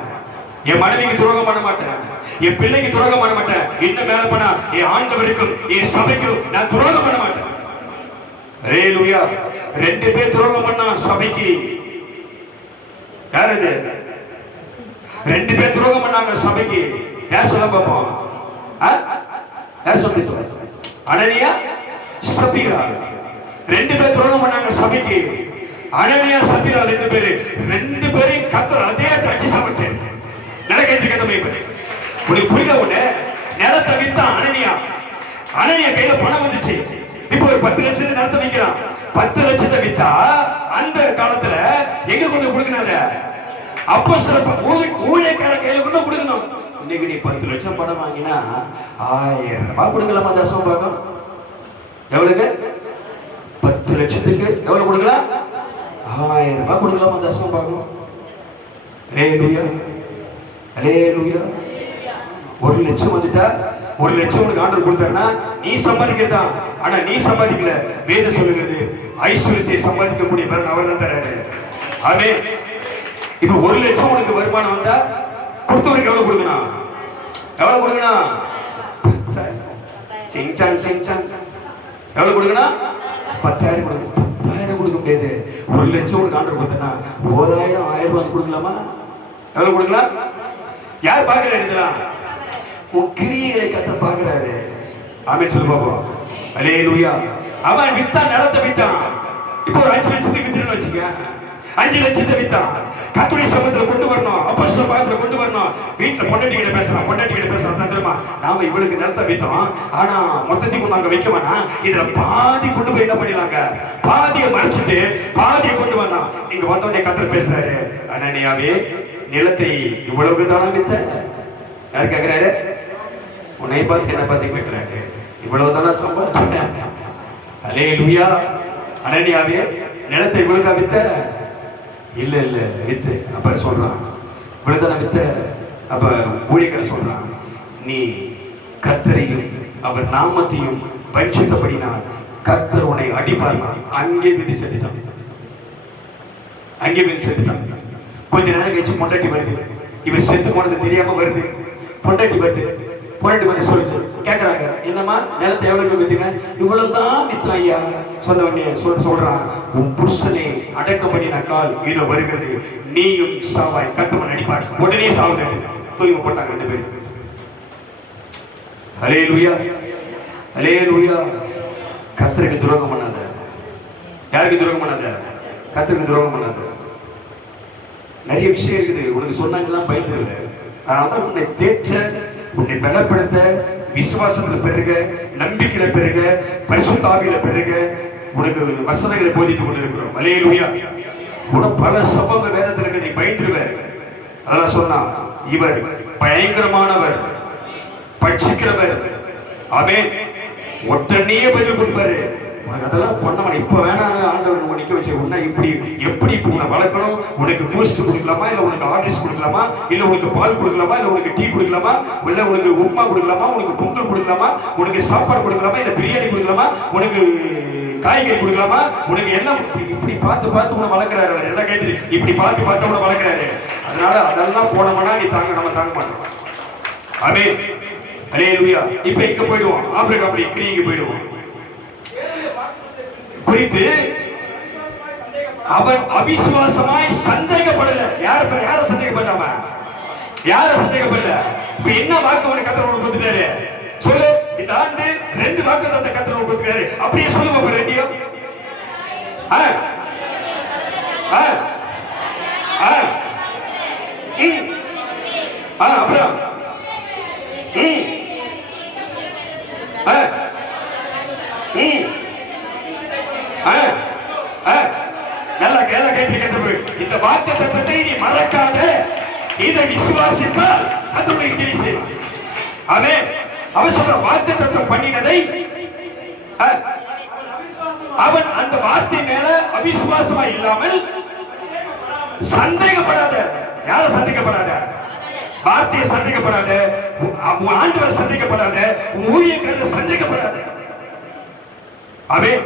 என் மனைவிக்கு துரோகம் பண்ண மாட்டேன், என் பிள்ளைக்கு துரோகம் பண்ண மாட்டேன். இன்னும் மேல பண்ணா என் ஆண்டவருக்கும் என் சபைக்கும் நான் துரோகம் பண்ண மாட்டேன். அல்லேலூயா. 2 பேர் துரோகம் பண்ணா சபைக்கு. யார் அது? 2 பேர் துரோகம் பண்ணாங்க சபைக்கு. யார் சொல்ல பார்ப்போம்? யார் சொல்ல? அனனியா, சபீரா. 2 பேர் துரோகம் பண்ணாங்க சபைக்கு. அனனியா, சபீரா 2 பேரையும் கர்த்தர் அதே தட்டி சமைச்சார். நடக்க உனக்கு புரியுதா? ஒண்ணு நிலத்தை வித்தா அனனியா. அனனியா கையில பணம் வந்துச்சு. இப்போ ஒரு 10 லட்சத்தை நிலத்தை விற்கிறான். 10 லட்சத்தை வித்தா அந்த காலத்துல எங்க கொண்டு கொடுக்கணும்? அப்போஸ்தலர் ஊழியக்கார கையில கொண்டு கொடுக்கணும். இன்னைக்கு நீ 10 லட்சம் பணம் வாங்கினா 1000 ரூபாய் கொடுக்கலாமா? தசம பாகம் எவ்வளவுக்கு? 10 லட்சத்துக்கு எவ்வளவு கொடுக்கலாம்? 1000 ரூபாய் கொடுக்கலாமா? தசம பாகம். அல்லேலூயா, அல்லேலூயா. 1 லட்சம் வந்துட்டா 1 லட்சம் உனக்கு ஆண்டவர் கொடுத்தாருன்னா நீ சம்பாதிக்கிறதா. ஆனா நீ சம்பாதிக்கல. வேதம் சொல்லுகிறது ஐஸ்வர்யத்தை சம்பாதிக்கக்கூடிய பலன் அவர் தான் தராரு. ஆமென். இப்ப 1 லட்சம் உனக்கு வருமானம் வந்தா கொடுத்தவருக்கு எவ்வளவு கொடுக்கணும்? எவ்வளவு கொடுக்கணும்? 10,000. எவ்வளவு கொடுக்கணும்? 10,000 கொடுக்கணும். 10,000 கொடுக்க முடியாது. 1 லட்சம் உனக்கு ஆண்டவர் கொடுத்தா 1000 1000 ரூபாய் கொடுக்கலாமா? எவ்வளவு கொடுக்கலாம்? யார் பாக்குறாரு? இதெல்லாம் உன் கிரியைகளை கர்த்தர் பாக்குறாரு. ஆமென் சொல்லு பாப்போம். அல்லேலூயா. அவன் வித்தான், நிலத்தை வித்தான். இப்போ ஒரு 5 லட்சத்துக்கு வித்துன்னு வச்சுக்க. 5 லட்சத்தை வித்தான். கர்த்தருடைய சமூகத்துல கொண்டு வரணும், அப்போஸ்தலர் பாதத்துல கொண்டு வரணும். வீட்டுல பொண்டாட்டி கிட்ட பேசுறான் தெரியுமா? நாம இவளுக்கு நிலத்தை வித்தோம், ஆனா மொத்தத்தையும் நாங்க வைக்க வேணாம், இதுல பாதி கொண்டு போய் என்ன பண்ணிடலாங்க, பாதியை மறைச்சிட்டு பாதியை கொண்டு வந்தான். இங்க வந்தோடனே கர்த்தர் பேசுறாரு, அனனியாவே நிலத்தை இவ்வளவுக்கு தானே வித்த? யாரு கேட்கிறாரு? உன்னை பார்த்து என்ன பார்த்து கேட்கிறாரு. இவ்வளவு தானே சம்பாதிச்சேன். அல்லேலூயா. அனனியாவே நிலத்தை இவ்வளவுக்கா வித்த? இல்ல இல்ல வித்து. அப்ப சொல்றான் இவ்வளவு தானே வித்த. அப்ப ஊழியக்கார சொல்றான், நீ கர்த்தரையும் அவர் நாமத்தையும் வஞ்சித்தபடினால் கர்த்தர் உன்னை அடிப்பார். அங்கே விதி செலுத்தான். கொஞ்ச நேரம் கழிச்சு பொண்டாட்டி வருது. இவன் செத்து போனது தெரியாம வருது. பொண்டாட்டி வருது. பொண்டாட்டி வந்து சொல்லுச்சு, கேட்கறாங்க, என்னம்மா நிலத்தை எவ்வளவு வித்தீங்க? இவ்வளவுதான் வித்தோம் ஐயா. சொன்ன உடனே சொல்றான், உன் புருஷனை அடக்கம் பண்ணின கால் இதோ வருகிறது, நீயும் சாவாய், கர்த்தர் அடிப்பார். உடனே சாவு. தூங்கி போட்டாங்க 2 பேரும். அல்லேலூயா, அல்லேலூயா. கர்த்தருக்கு துரோகம் பண்ணாத. யாருக்கு துரோகம் பண்ணாத? கர்த்தருக்கு துரோகம் பண்ணாத. நிறைய விஷயம் இருக்குது. உனக்கு சொன்னாங்கலாம் பயந்துருவேன். அதனால்தான் உன்னை தேற்ற, உன்னை பலப்படுத்த, விசுவாசத்துல பெருக, நம்பிக்கையில பெருக, பரிசுத்த ஆவியில பெருக உனக்கு வசனங்களை போதித்து கொண்டு இருக்கிறோம். அல்லேலூயா. உனக்கு பல சம்பவங்கள் வேதத்தில் இருக்கு. நீ பயந்துருவ. அதெல்லாம் சொன்னா, இவர் பயங்கரமானவர், பட்சிக்கிறவர். ஆமென். ஒட்டனையே பதில் கொடுப்பாரு. உனக்கு அதெல்லாம் பண்ணவன இப்ப வேணான்னு ஆண்டவர் நிக்க வச்சு உன்ன இப்படி எப்படி இப்ப உன்னை வளர்க்கணும்? உனக்கு பூஸ்ட் கொடுக்கலாமா, இல்ல உனக்கு ஆர்டிஸ்ட் கொடுக்கலாமா, இல்ல உனக்கு பால் கொடுக்கலாமா, இல்ல உனக்கு டீ கொடுக்கலாமா, இல்ல உனக்கு உப்புமா கொடுக்கலாமா, உனக்கு பொங்கல் கொடுக்கலாமா, உனக்கு சாப்பாடு கொடுக்கலாமா, இல்ல பிரியாணி கொடுக்கலாமா, உனக்கு காய்கறி கொடுக்கலாமா? உனக்கு என்ன இப்படி பார்த்து பார்த்து உன வளர்க்கிறாரு அவர். என்ன கேட்டு இப்படி பார்த்து பார்த்து உன வளர்க்கிறாரு. அதனால அதெல்லாம் போனோம்னா நீ நம்ம தாங்க மாட்டோம். ஆமென். அல்லேலூயா. இப்ப இங்க போயிடுவோம். ஆபிரகாம் அப்படி கிரிக்கு போயிடுவோம். குறித்து அவன் அவிசுவாசமாய் சந்தேகப்படல. யார சந்தேகப்படாம? யார சந்தேகப்படல? இப்ப என்ன வாக்கு அவனுக்கு கர்த்தர் உனக்கு கொடுத்துட்டாரு? சொல்லு. இந்த ஆண்டு 2 வாக்குத்தத்தத்தை கர்த்தர் உனக்கு கொடுத்துட்டாரு. அப்படியே சொல்லுங்க அப்ப ரெண்டையும். அப்புறம் நல்லா கேட்டு இந்த வாக்குத்தத்தத்தை நீ மறக்காத. இதை விசுவாசித்தால் அதனுடைய கிரி செய்வான். ஆமென். அவன் சொல்ற வாக்குத்தத்தம் பண்ணினதை அவன் அந்த வார்த்தை மேல அவிசுவாசமா இல்லாமல் சந்தேகப்படாத. யார சந்தேகப்படாத? வார்த்தையை சந்தேகப்படாத, ஆண்டவரை சந்தேகப்படாத, ஊழியக்காரரை சந்தேகப்படாத. ஆமென்.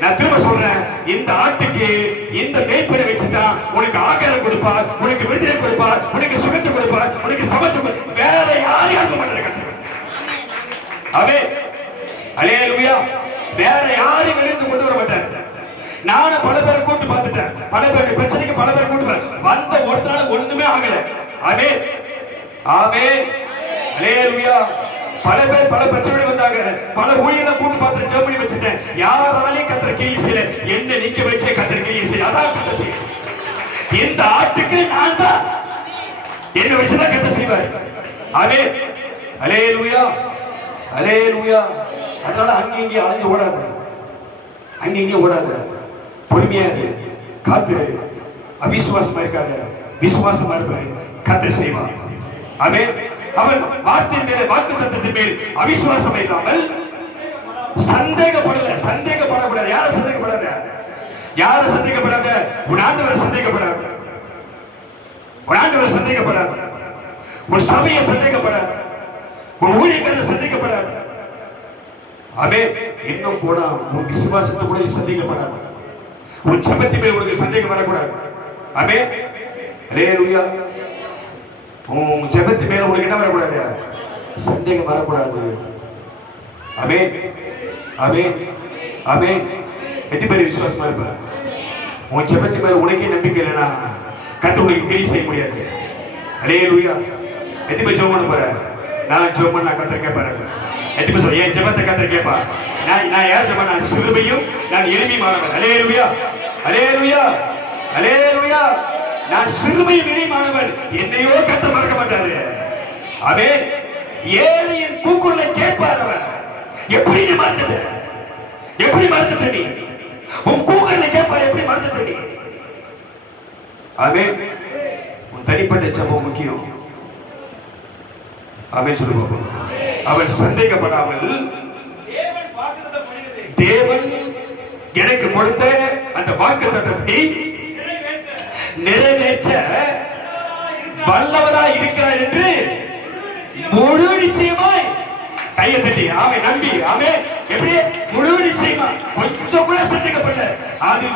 நான் திரும்ப சொல்றேன், இந்த ஆட்டுக்கு இந்த மேய்ப்பனை வச்சுதான் உனக்கு ஆகாரம் கொடுப்பார், உனக்கு விடுதலை கொடுப்பார், உனக்கு சுகத்தை கொடுப்பார், உனக்கு சமத்தை வேற யாரையும் மாட்டாரு கர்த்தர். ஆமென். அல்லேலூயா. வேற யாரையும் வெளியிருந்து கொண்டு வர மாட்டார். நானும் பல பேரை கூட்டு பார்த்துட்டேன். பல பேர் பிரச்சனைக்கு பல பேர் கூட்டு வந்த ஒருத்தனால ஒண்ணுமே ஆகல. ஆமென். ஆமென். அல்லேலூயா. பல பேர் பல பிரச்சனை வந்தாங்க. பல ஊழியெல்லாம் கூட்டு பார்த்து ஜெர்மனி வச்சிட்டேன். யாராலையும் கர்த்தர் கிரியை செய்யல. என்ன நிக்க வச்சே கர்த்தர் கிரியை செய்ய. அதான் கர்த்தர் செய்ய. இந்த ஆட்டுக்கு நான் தான் என்ன வச்சுதான் கர்த்தர் செய்வார். ஆமென். அல்லேலூயா. அல்லேலூயா. அதனால அங்கே அலைஞ்சு ஓடாத. அங்கே ஓடாத. பொறுமையா இரு. காத்துரு. அவிசுவாசமா இருக்காத. விசுவாசமா இருப்பாரு. கர்த்தர் செய்வார். ஆமென். அவன் வார்த்தையின் மேல வாக்குத்தத்தத்தின் மேல் அவிசுவாசம் இல்லாமல் சந்தேகப்படல. சந்தேகப்படக்கூடாது. யார சந்தேகப்படாத? யார சந்தேகப்படாத? உன் ஆண்டவரை சந்தேகப்படாத. உன் ஆண்டவரை சந்தேகப்படாத. உன் சபையை சந்தேகப்படாத. உன் ஊழியக்காரரை சந்தேகப்படாத. ஆமென். இன்னும் போனா உன் விசுவாசத்தை கூட சந்தேகப்படாத. உன் ஜெபத்தின் மேல் உனக்கு சந்தேகம் வரக்கூடாது. ஆமென். அல்லேலூயா. உன் ஜெபத்து மேல உனக்கு என்ன வரக்கூடாது? சந்தேகம் வரக்கூடாது. ஆமென். ஆமென். ஆமென். எத்தனை பேர் விசுவாசமா இருப்ப? உன் ஜெபத்து மேல உனக்கே நம்பிக்கை இல்லைன்னா கர்த்தர் உனக்கு கிரியை செய்ய முடியாது. அல்லேலூயா. எத்தனை பேர் ஜெபம் பண்ண போற? நான் ஜெபம் பண்ணா கர்த்தர் கேட்பாரு. எத்தனை பேர் என் ஜெபத்தை கர்த்தர் கேட்பா? நான் யார் ஜெபம்? நான் சிறுமையும் நான் எளிமையானவன். அல்லேலூயா. அல்லேலூயா. அல்லேலூயா. நான் சிறுமையும் இணைமானவன். என்னையோ கர்த்தர் மறக்க மாட்டாரு. ஆமென். ஏழையின் கூக்குரலை கேட்பார் அவர். எப்படி நீ மறந்துட்ட? எப்படி மறந்துட்ட நீ? உன் கூக்குரலை கேட்பார். எப்படி மறந்துட்ட நீ? ஆமென். உன் தனிப்பட்ட ஜெபம் முக்கியம். ஆமென் சொல்லு பாப்பா. அவன் சந்தேகப்படாமல் தேவன் எனக்கு கொடுத்த அந்த வாக்குத்தத்தத்தை நிறைவேற்ற வல்லவராய் இருக்கிறார் என்று முழு நிச்சயமாய் கையை தட்டி ஆமை நம்பி ஆமே எப்படி முழு நிச்சயமா கொஞ்சம் கூட சந்தேகப்படல. அது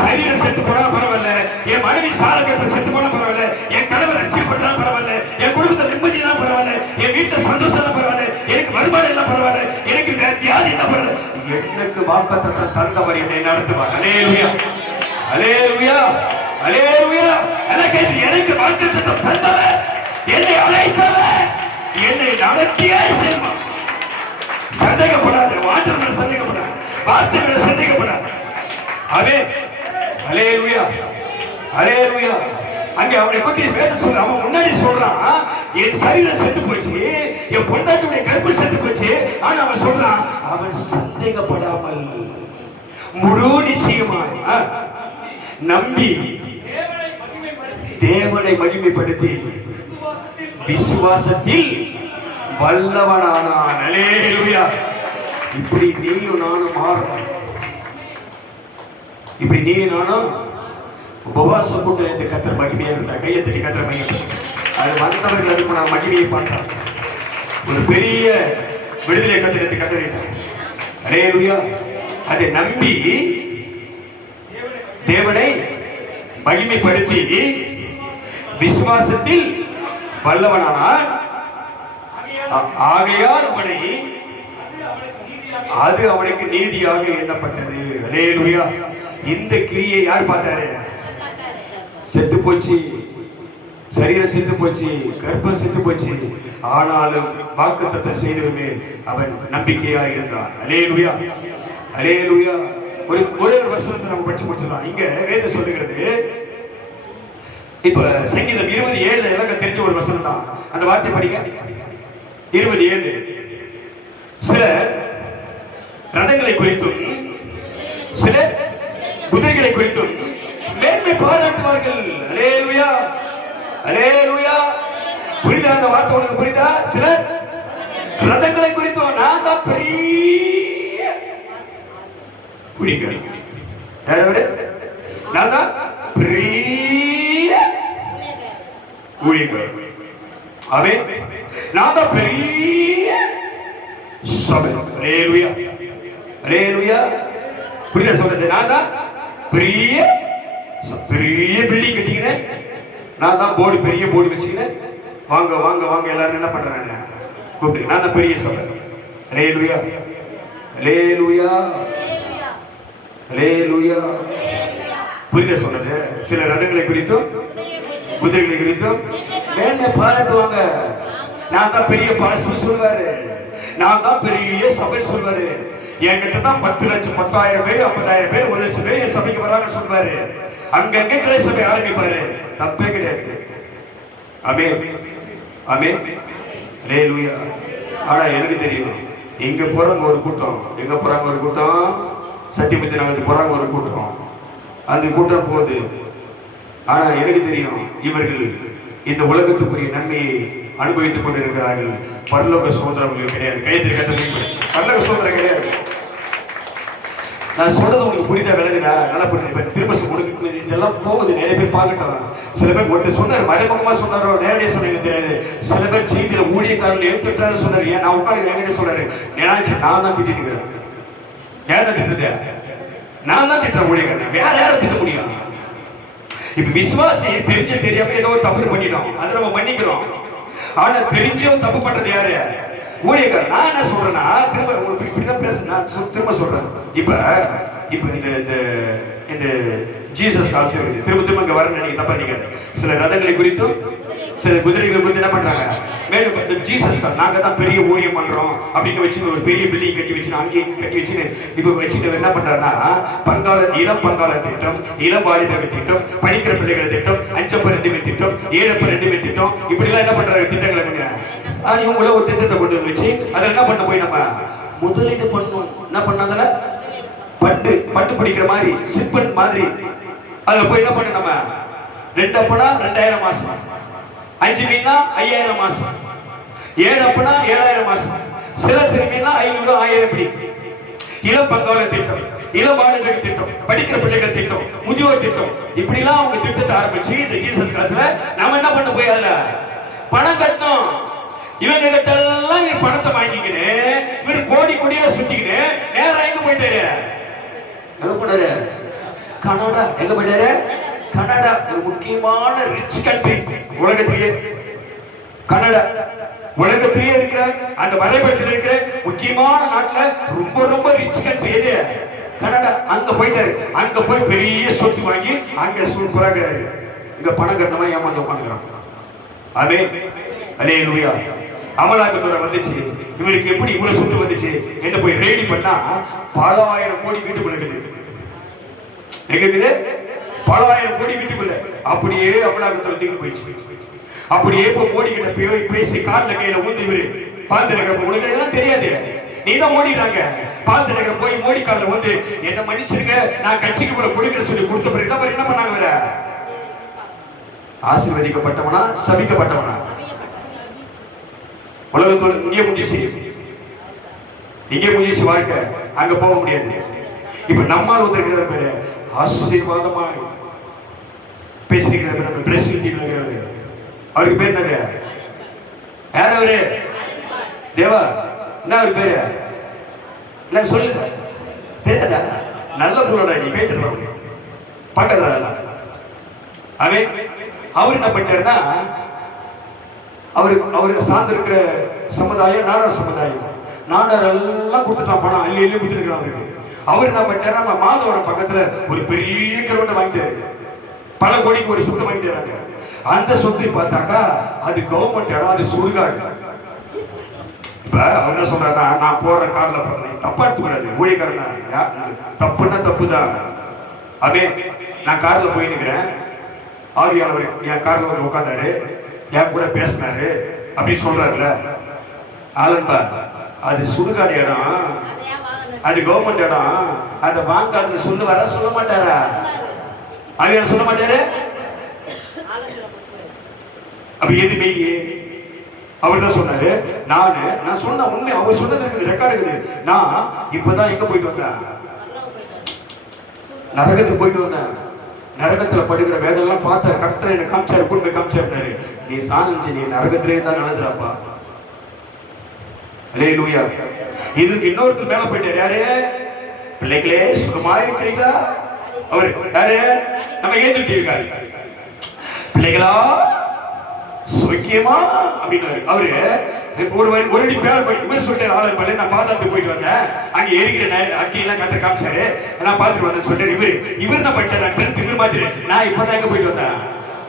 சரீர செத்து போனா பரவாயில்ல, என் மனைவி சாலகத்தை செத்து போனா பரவாயில்ல, என் கணவர் ரட்சிக்கப்பட்டா பரவாயில்ல, என் குடும்பத்தை நிம்மதியா பரவாயில்ல, என் வீட்டுல சந்தோஷம் பரவாயில்ல, எனக்கு வருமானம் எல்லாம் பரவாயில்ல, எனக்கு வியாதி எல்லாம் பரவாயில்ல, எனக்கு வாக்குத்தத்தத்தை தந்தவர் என்னை நடத்துவார். அல்லேலூயா. அல்லேலூயா. அல்லேலூயா. எனக்கு வாக்குத்தத்தம் தந்தவர், என்னை அழைத்தவர், என்னை நடத்தியே செல்வார். சந்தேகப்படாத. வார்த்தை சந்தேகப்படாத. வார்த்தை சந்தேகப்படாத. ஆமென். அல்லேலூயா. அல்லேலூயா. அங்க அவனை பத்தி வேதம் சொல்ற. அவன் முன்னாடி சொல்றான், என் சரீரம் செத்து போச்சு, என் பொண்டாட்டியுடைய கற்பு செத்து போச்சு. ஆனா அவன் சொல்றான், அவன் சந்தேகப்படாமல் முழு நிச்சயமாய் நம்பி தேவனை மகிமைப்படுத்தி விசுவாசத்தில் வல்லவனானான். அல்லேலூயா. இப்படி நீயும் நானும் மாறணும். இப்படி நீயும் நானும் உபவாசம் போட்டு இந்த கர்த்தர் மகிமையா இருந்தார். கையை தட்டி கர்த்தர் மகிமை. அது வந்தவர்கள் அதுக்கு நான் மகிமையை பார்த்தார். ஒரு பெரிய விடுதலை கத்திரத்தை கட்டளையிட்டார். அல்லேலூயா. அதை நம்பி தேவனை மகிமைப்படுத்தி விசுவாசத்தில் வல்லவனானான். ஆகையால் அது அவனுக்கு நீதியாக எண்ணப்பட்டது. அல்லேலூயா. இந்த கிரியை யார் பார்த்தாரு? செத்து போச்சு, சரீரம் செத்து போச்சு, கர்ப்பம் செத்து போச்சு. ஆனாலும் வாக்குத்தத்தம் செய்தவமே அவன் நம்பிக்கையா இருந்தான். அல்லேலூயா, அல்லேலூயா. ஒரே ஒரு வசனத்தை நம்ம படிச்சு முடிச்சிடலாம். இங்க வேதம் சொல்லுகிறது, இப்ப சங்கீதம் 27 எல்லாம் தெரிஞ்ச ஒரு வசனம் தான். அந்த வார்த்தை படிங்க. 27 சில ரதங்களை குறித்தும் சில குதிரைகளை குறித்தும் மேன்மை பாராட்டுவார்கள். அல்லேலூயா, அல்லேலூயா. புரியுதா அந்த வார்த்தை? உனக்கு புரியுதா? சில ரதங்களை குறித்தும் நான் தான் பெரிய ஊழியக்காரன். யாரவரு? நான் தான் பெரிய ஊழியக்காரன். ஆமென். நான் தான் பெரிய சபை. அல்லேலூயா, அல்லேலூயா. புரியுதா சொல்றது? நான் தான் பெரிய பில்டிங் கட்டிக்கினேன். நான் தான் போர்டு, பெரிய போர்டு வச்சுக்கினேன். வாங்க வாங்க வாங்க எல்லாரும் என்ன பண்றாங்க கூப்பிட்டு. நான் தான் பெரிய சபை. அல்லேலூயா, அல்லேலூயா, அல்லேலூயா. புரியுதா சொல்றது? சில ரதங்களை குறித்தும் குதிரைகளை குறித்தும் மேன்மை பாராட்டுவாங்க. நான் தான் பெரிய பாஸ்டர் சொல்வாரு, நான் தான் பெரிய சபை சொல்வாரு. என்கிட்ட தான் 10 லட்சம் 10,000 பேர் 50,000 பேர் 1 லட்சம் பேர் என் சபைக்கு வராங்க சொல்வாரு. அங்கங்க கிளை சபை ஆரம்பிப்பாரு. தப்பே கிடையாது. ஆமென், ஆமென், அல்லேலூயா. ஆனா எனக்கு தெரியும், எங்க போறாங்க ஒரு கூட்டம், எங்க போறாங்க ஒரு கூட்டம், சத்தியமூர்த்தி நகரத்துக்கு போறாங்க ஒரு கூட்டம். அந்த கூட்டம் போகுது. ஆனா எனக்கு தெரியும், இவர்கள் இந்த உலகத்துக்குரிய நன்மையை அனுபவித்துக் கொண்டிருக்கிறார்கள். பரலோக சோதரம் கிடையாது. கைத்திருக்க பரலோக சோதரம் கிடையாது. நான் சொல்றது உங்களுக்கு புரியுதா, விளங்குதா? நல்லா புரியுது. திரும்ப உங்களுக்கு இதெல்லாம் போகுது. நிறைய பேர் பார்க்கட்டும். சில பேர் ஒருத்தர் சொன்னார், மறைமுகமா சொன்னாரோ நேரடியாக சொன்னீங்க தெரியாது. சில பேர் செய்தியில ஊழியக்காரர்கள் எடுத்துட்டாரு சொன்னாரு. ஏன் நான் உட்காந்து என்கிட்ட சொல்றாரு, நான் தான் திட்டிட்டு இருக்கிறேன். யார் தான் திட்டுறது? நான் தான் திட்டுறேன் ஊழியக்காரன். வேற யாரும் திட்ட முடியும்? இப்ப விசுவாசி தெரிஞ்ச தெரியாம ஏதோ ஒரு தப்பு பண்ணிட்டோம், அதை நம்ம மன்னிக்கிறோம். ஆனா தெரிஞ்சும் தப்பு பண்றது யாரு? ஊழியக்காரர். நான் என்ன சொல்றேன்னா, திரும்ப உங்களுக்கு இப்படிதான் பேச நான் திரும்ப சொல்றேன். இப்ப இந்த ஜீசஸ் கால்ஸ் இருக்குது. திரும்ப இங்க வரேன்னு நீங்க தப்பா நினைக்காது. சில ரதங்களை குறித்தும் சில குதிரைகளை குறித்து என்ன பண்றாங்க? மேலும் இந்த ஜீசஸ் தான் நாங்க தான் பெரிய ஊழியம் பண்றோம் அப்படின்னு வச்சு ஒரு பெரிய பில்டிங் கட்டி வச்சு அங்கேயும் கட்டி வச்சுன்னு இப்ப வச்சுட்டு என்ன பண்றாருன்னா, இளம் பங்காளர் திட்டம், இளம் வாலிபக திட்டம், படிக்கிற பிள்ளைகள் திட்டம், 5/2 திட்டம், 7/2 திட்டம், இப்படி எல்லாம் என்ன பண்றாரு திட்டங்களை இவங்கள ஒரு திட்டத்தை கொண்டு வச்சு அதில் என்ன பண்ண போய் நம்ம முதலீடு பண்ணணும். என்ன பண்ணாதுல பண்டு பிடிக்கிற மாதிரி சிப்பன் மாதிரி அதுல போய் என்ன பண்ண நம்ம 2 அப்பனா 2000 மாசம், 5 மீனா 5000 மாசம், 7 அப்பனா 7000 மாசம், சில மீனா 500 1000 இப்படி. இளம் பங்காளர் திட்டம், இளம் வாலிபர் திட்டம், படிக்கிற பிள்ளைகள் திட்டம், முதியோர் திட்டம், இப்படி எல்லாம் அவங்க திட்டத்தை ஆரம்பிச்சு இந்த ஜீசஸ் காசுல நாம என்ன பண்ண போய் அதுல பணம் கட்டணும். இவங்க கிட்டெல்லாம் இவர் பணத்தை வாங்கிக்கின்னு இவர் கோடி கோடியா சுத்திக்கின்னு நேரம் எங்க போயிட்டாரு? எங்க போனாரு? கனடா. எங்க போயிட்டாரு? கனடா. ஒரு முக்கியமான ரிச் கண்ட்ரி உலகத்திலேயே. கனடா உலகத்திலேயே இருக்கிற அந்த வரைபடத்தில் இருக்கிற முக்கியமான நாட்டுல ரொம்ப ரொம்ப ரிச் கண்ட்ரி எது? கனடா. அங்க போயிட்டாரு. அங்க போய் பெரிய சொத்து வாங்கி அங்க சூப்பராகிறாரு. இங்க பணம் கட்டணமா ஏமாந்து உட்காந்துக்கிறான். ஆமென், அல்லேலூயா. அமலாக்கத்துறை வந்துச்சு. இவருக்கு எப்படி இவ்வளவு சொத்து வந்துச்சு என்ன போய் ரெடி பண்ணா பல ஆயிரம் கோடி வீட்டுக்குள்ள இருக்குது. எங்க இருக்குது? பல ஆயிரம் கோடி வீட்டுக்குள்ள. அப்படியே அமலாக்கத்துறை தூக்கி போயிடுச்சு. அப்படியே போய் மோடி கிட்ட பேசி கால்ல கையில ஊந்து இவரு பார்த்து நகரம். உனக்கு எல்லாம் தெரியாது, நீ தான் ஓடிடுறாங்க. பார்த்து நகரம் போய் மோடி காலில் வந்து என்ன மன்னிச்சிருங்க, நான் கட்சிக்கு போல கொடுக்குற சொல்லி கொடுத்த பிறகு தான் என்ன பண்ணாங்க? வேற ஆசீர்வதிக்கப்பட்டவனா சபிக்கப்பட்டவனா? உலகத்தோடு இங்கே முடிஞ்சிச்சு வாழ்க்கை. அங்க போக முடியாது. இப்ப நம்மால் ஒருத்தர் பேரு ஆசீர்வாதமா பேசிருக்கிறார். பிரேசில் டீம்ல இருக்கிறாரு. அவருக்கு பேர் என்னது? யார் அவரு? தேவா. என்ன அவர் பேரு? என்ன சொல்லு. தெரியாதா? நல்ல புள்ளடா நீ கை தரல பார்க்கறதா? அவன் அவர் என்ன பண்ணிட்டாருன்னா, அவருக்கு சார்ந்து இருக்கிற சமுதாயம் நாடார் சமுதாயம், நாடார் எல்லாம் கொடுத்துட்டான் பணம், அள்ளி அள்ளி கொடுத்துருக்கிறான் அவருக்கு. அவர் என்ன பண்ணிட்டாரு, நம்ம மாதவரம் பக்கத்துல ஒரு பெரிய கிரவுண்டை வாங்கிட்டாரு, பல கோடிக்கு ஒரு சொத்து வாங்கிட்டாங்க. அந்த சொத்தை பார்த்தாக்கா அது கவர்மெண்ட் இடம், அது சுடுகாடு. இப்ப அவர் என்ன சொல்றாருன்னா, நான் போற கார்ல போறேன், தப்பா எடுத்துக்கூடாது, ஊழியக்காரன் தான், தப்புன்னா தப்பு தான். அதே நான் கார்ல போய் நிற்கிறேன், ஆவியானவர் என் கார்ல வந்து உட்காந்தாரு, என் கூட பேசினாரு அப்படின்னு சொல்றாருல, ஆலன்பா அது சுடுகாடு இடம், அது கவர்மெண்ட் இடம், அதை வாங்காதுன்னு சொல்ல மாட்டாரா? ஆவியான சொல்ல மாட்டாரு. அப்ப எதுவுமே அவர் தான் சொன்னாரு. நான் சொன்ன உண்மை, அவர் சொன்னது இருக்குது, ரெக்கார்டு இருக்குது. நான் இப்பதான் எங்க போயிட்டு வந்தேன், நரகத்துக்கு போயிட்டு வந்தேன். நரகத்துல படுகிற வேதெல்லாம் பார்த்தாரு, கர்த்தர் என்ன காமிச்சாரு, குடும்ப காமிச்சாரு. நீ சாணிச்சு நீ நரகத்திலே தான் நடந்துறாப்பா. அல்லேலூயா. இதுக்கு இன்னொருத்தர் மேல போயிட்டாரு. யாரு? பிள்ளைகளே சுகமா இருக்கிறீங்களா? அவரு யாரு? நம்ம ஏஞ்சல் டிவி காரி. பிள்ளைகளா சுக்கியமா அப்படின்னாரு. அவரு ஒரு அடி பேர போய் இவர் சொல்லிட்டு ஆளர் பண்ணி நான் பாதாளத்துக்கு போயிட்டு வந்தேன், அங்க எரிக்கிற அக்கிலாம் கத்த காமிச்சாரு, நான் பார்த்துட்டு வந்தேன் சொல்லிட்டு இவர் என்ன பண்ணிட்டாரு, ஃப்ரெண்ட் இவர் மாதிரி. நான் இப்பதான் எங்க போயிட்டு வந்தேன்,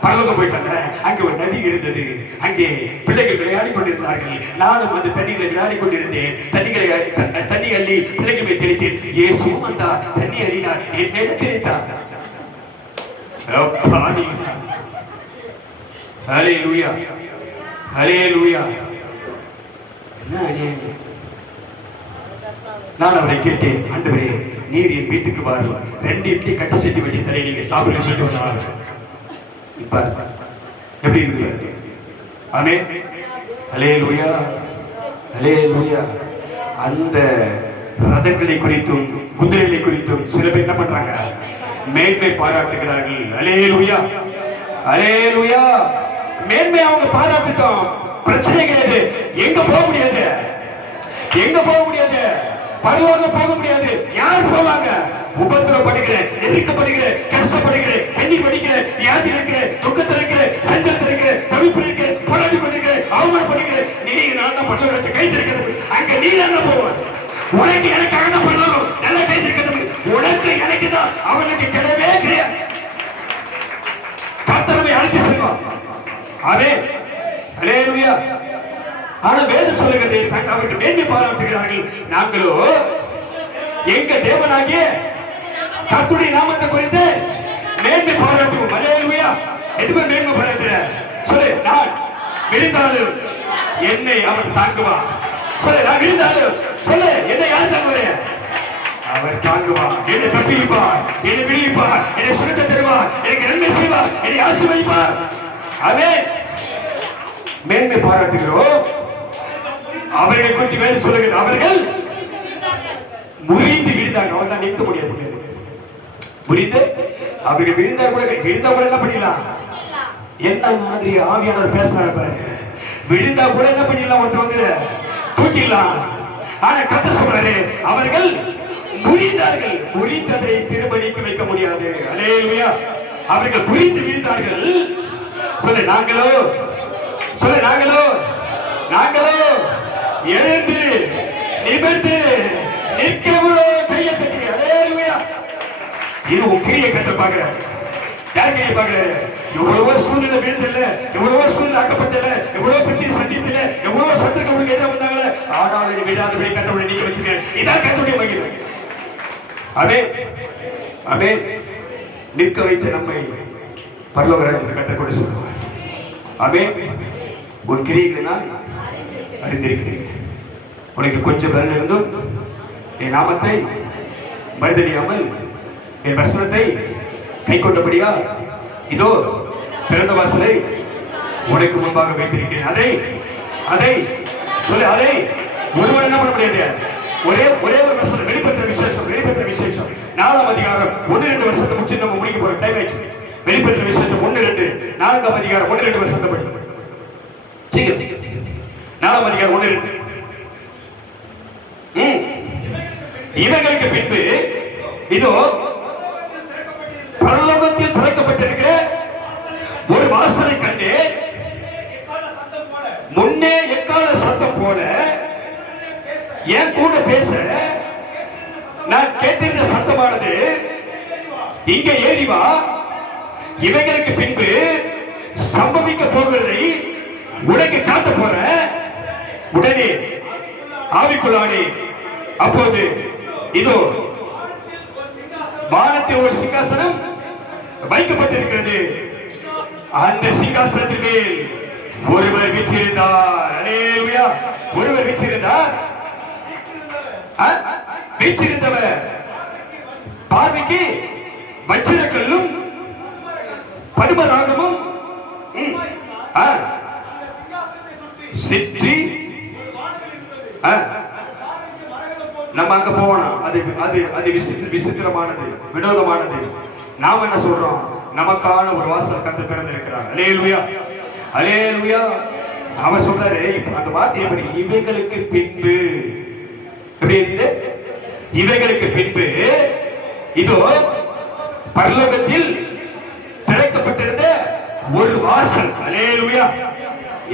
பரலோகம் போயிட்டு வந்தேன். அங்கே ஒரு நதி இருந்தது, அங்கே பிள்ளைகள் விளையாடி கொண்டிருந்தார்கள், நானும் அந்த தண்ணிகளை விளையாடி கொண்டிருந்தேன். தண்ணி அள்ளி பிள்ளைகள் போய் தெளித்தேன். இயேசுவும் வந்தா தண்ணி அள்ளினார், என் மேல தெளித்தார். ஹல்லேலூயா, ஹல்லேலூயா. நான் அவரை கேட்டேன், ஆண்டவரே நீர் என் வீட்டுக்கு வாரும், 2 இட்லி கட்டி செட்டி வெட்டி தரேன், நீங்க சாப்பிட சொல்லிட்டு வந்தாங்க. இப்ப எப்படி இருக்குது? ஆமென், ஹல்லேலூயா, ஹல்லேலூயா. அந்த ரதங்களை குறித்தும் குதிரைகளை குறித்தும் சில பேர் என்ன பண்றாங்க, மேன்மை பாராட்டுகிறார்கள். ஹல்லேலூயா, ஹல்லேலூயா. மேன்மை அவங்க பாராட்டுட்டோம், பிரச்சனை கிடையாது. எங்க போக முடியாது, எங்க போக முடியாது, பரலோகம் போக முடியாது. யார் போவாங்க? உபத்திரப்படுகிறேன், நெருக்கப்படுகிறேன், கஷ்டப்படுகிறேன், கண்ணீர் வடிக்கிறேன், வியாதி இருக்கிறேன், துக்கத்தில் இருக்கிறேன், சஞ்சலத்தில் இருக்கிறேன், தவிப்பு இருக்கிறேன், போராடி கொண்டிருக்கிறேன், அவமானப்படுகிறேன். நீ நான் தான் பரலோகம் வச்சு கை இருக்கிறது, அங்க நீ என்ன போவான்? உனக்கு எனக்காக தான் பரலோகம், நல்லா கை இருக்கிறது. உனக்கு எனக்கு தான், அவனுக்கு கிடையவே கிடையாது. கர்த்தரை அழைத்து செல்வான். ஆமென், ஹல்லேலூயா. ஆனா வேதம் சொல்லுகிறது, அவருக்கு மேன்மை பாராட்டுகிறார்கள். நாங்களோ எங்க தேவனாகிய கர்த்தருடைய நாமத்தை குறித்து மேன்மை பாராட்டுவோம். ஹல்லேலூயா. எதுக்கு மேன்மை பாராட்டுற? சொல்லு, நான் விழுந்தாலும் என்னை அவர் தாங்குவார். சொல்லு, நான் விழுந்தாலும் சொல்லு, என்னை யார் தாங்குவார்? அவர் தாங்குவார். என்னை தப்பிப்பார், என்னை விடுவிப்பார், என்னை சுகத்தை தருவார், எனக்கு நன்மை செய்வார், என்னை ஆசீர்வதிப்பார். ஆமென். மேன்மை பாராட்டுகிறோம். அவர்களை குறித்து வேறு சொல்லுகிறது, அவர்கள் முறிந்து விழுந்தாங்க. அவன் தான் நிறுத்த முடியாது. முறிந்து அவர்கள் விழுந்தா கூட என்ன பண்ணிடலாம்? என்ன மாதிரி ஆவியானவர் பேசுறாரு பாரு. விழுந்தா கூட என்ன பண்ணிடலாம்? ஒருத்தர் வந்து தூக்கிடலாம். ஆனா கர்த்தர் சொல்றாரு, அவர்கள் முறிந்தார்கள், முறிந்ததை திருமணிக்கு வைக்க முடியாது. அல்லேலூயா. அவர்கள் முறிந்து விழுந்தார்கள். சொல்லு, நாங்களோ சொல்லு, நாங்களோ எழுந்து நிமிர்ந்து நிற்கிறவரோ கையை தட்டி. அல்லேலூயா. இது உன் கிரியை கர்த்தர் பார்க்கிறார். யார் கிரியை பார்க்கிறாரு? எவ்வளவோ சூழ்நிலை விழுந்தில்ல, எவ்வளவோ சூழ்நிலை ஆக்கப்பட்டல, எவ்வளவு பிரச்சனை சந்தித்தில, எவ்வளவு சத்துக்கு உங்களுக்கு எதிராக வந்தாங்களே, ஆடாளை விடாதபடி கர்த்தரை நிக்க வச்சுக்க. இதான் கர்த்தருடைய மகிமை. ஆமென், ஆமென். நிற்க வைத்த நம்மை பரலோக ராஜ்யத்துக்கு கர்த்தர் கொண்டு செல்வார். ஆமென். உன் கிரியைகளை நான் அறிந்திருக்கிறேன். உனக்கு கொஞ்சம் பலன் இருந்தும் என் நாமத்தை மறுதலியாமல் என் வசனத்தை கை கொண்டபடியா இதோ திறந்த வாசலை உனக்கு முன்பாக வைத்திருக்கிறேன். அதை சொல்லு, அதை ஒருவன் என்ன பண்ண முடியாது. ஒரே ஒரு வசனம், வெளிப்படுத்துற விசேஷம் 4ஆம் அதிகாரம் 1-2 வருஷத்தை முடிச்சு நம்ம முடிக்க போறோம். டைம் ஆயிடுச்சு. வெளிப்படுத்துற விசேஷம் 1-2 4ஆம் அதிகாரம் 1-2 வருஷத்தை படி. சீக்கிரம் 4ஆம் அதிகாரம் 1-2. இவைகளுக்கு பின்பு இதோ பரலோகத்தில் திறக்கப்பட்டிருக்கிற ஒரு வாசலை கண்டு முன்னே எக்கால சத்தம் போல என் கூட பேச நான் கேட்டிருந்த சத்தமானது இங்க ஏறி வா, இவைகளுக்கு பின்பு சம்பவிக்க போகிறதை உனக்கு காட்ட போற. உடனே ஆவிக்குள்ளானே. அப்போது இதோ வானத்தில் ஒரு சிங்காசனம் வைக்கப்பட்டிருக்கிறது. அந்த சிங்காசனத்தின் மேல் ஒருவர் வீற்றிருந்தார். அல்லேலூயா. ஒருவர் வீற்றிருந்தார். வீற்றிருந்தவர் பார்வைக்கு வச்சிரக்கல்லும் பதுமராகமும் சுற்றி நம்ம அங்க போகணும். அது அது அது விசித்திரமானது, வினோதமானது. நாம் என்ன சொல்றோம்? நமக்கான ஒரு வாசல் கர்த்தர் திறந்திருக்கிறார். அல்லேலூயா, அல்லேலூயா. அவர் சொல்றாரு அந்த வார்த்தையை படி, இவைகளுக்கு பின்பு. எப்படி இது? இவைகளுக்கு பின்பு இதோ பரலோகத்தில் திறக்கப்பட்டிருந்த ஒரு வாசல். அல்லேலூயா.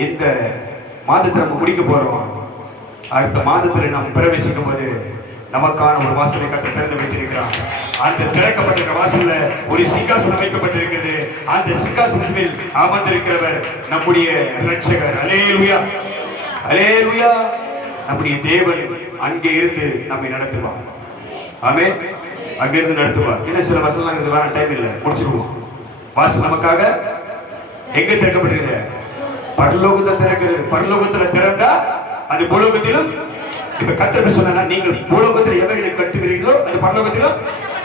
இந்த மாதத்தை நம்ம முடிக்க போறோம். அடுத்த மாதத்தில் நாம் பிரவேசிக்கும் போது நமக்கான ஒரு வாசலை கர்த்தர் திறந்து வைத்திருக்கிறார். அந்த திறக்கப்பட்டிருக்கிற வாசல்ல ஒரு சிங்காசனம் வைக்கப்பட்டிருக்கிறது. அந்த சிங்காசனத்தில் அமர்ந்திருக்கிறவர் நம்முடைய இரட்சகர். அல்லேலூயா, அல்லேலூயா. நம்முடைய தேவன் அங்கே இருந்து நம்மை நடத்துவார். ஆமென். அங்கிருந்து நடத்துவார். இன்னும் சில வசனங்கள் இதுவான டைம் இல்லை, முடிச்சிருவோம். வாசல் நமக்காக எங்க திறக்கப்பட்டிருக்குது? பரலோகத்தில் திறக்கிறது. பரலோகத்தில் திறந்தா அது பூலோகத்திலும். இப்ப கர்த்தர் சொன்னா, நீங்கள் பூலோகத்தில் எவைகளை கட்டுகிறீர்களோ அது பரலோகத்திலும்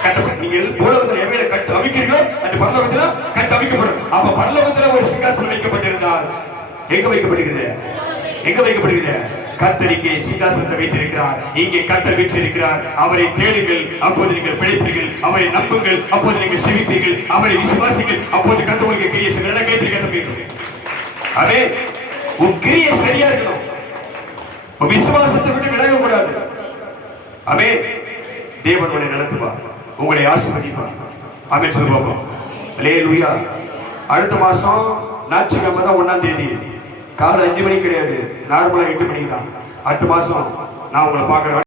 கட்டப்படும். நீங்கள் பூலோகத்தில் எவைகளை கட்டு அவிக்கிறீர்களோ அது பரலோகத்திலும் கட்டு அவிக்கப்படும். அப்ப பரலோகத்தில் ஒரு சிங்காசனம் வைக்கப்பட்டிருந்தால் எங்க வைக்கப்படுகிறது? எங்க வைக்கப்படுகிறது? கர்த்தர் இங்கே சிங்காசனத்தை வைத்திருக்கிறார். இங்கே கர்த்தர் வீற்றிருக்கிறார். அவரை தேடுங்கள், அப்போது நீங்கள் பிழைப்பீர்கள். அவரை நம்புங்கள், அப்போது நீங்கள் செவிப்பீர்கள். அவரை விசுவாசிங்கள், அப்போது கர்த்தர் உங்களுக்கு கிரியை செய்வார். கேட்டிருக்க தம்பி. அதே உன் கிரியை சரியா இருக்கணும். உன் விசுவாசத்தை விட்டு விலக கூடாது. ஆமென். தேவன் உன்னை நடத்துவார், உங்களை ஆசீர்வதிப்பார். ஆமென் சொல்லுவோம். அல்லேலூயா. அடுத்த மாசம் ஞாயிற்றுக்கிழமை தான் 1ஆம் தேதி. காலை 5 மணிக்கு கிடையாது, நார்மலா 8 மணிக்கு தான். அடுத்த மாசம் நான் உங்களை பார்க்கிறேன்.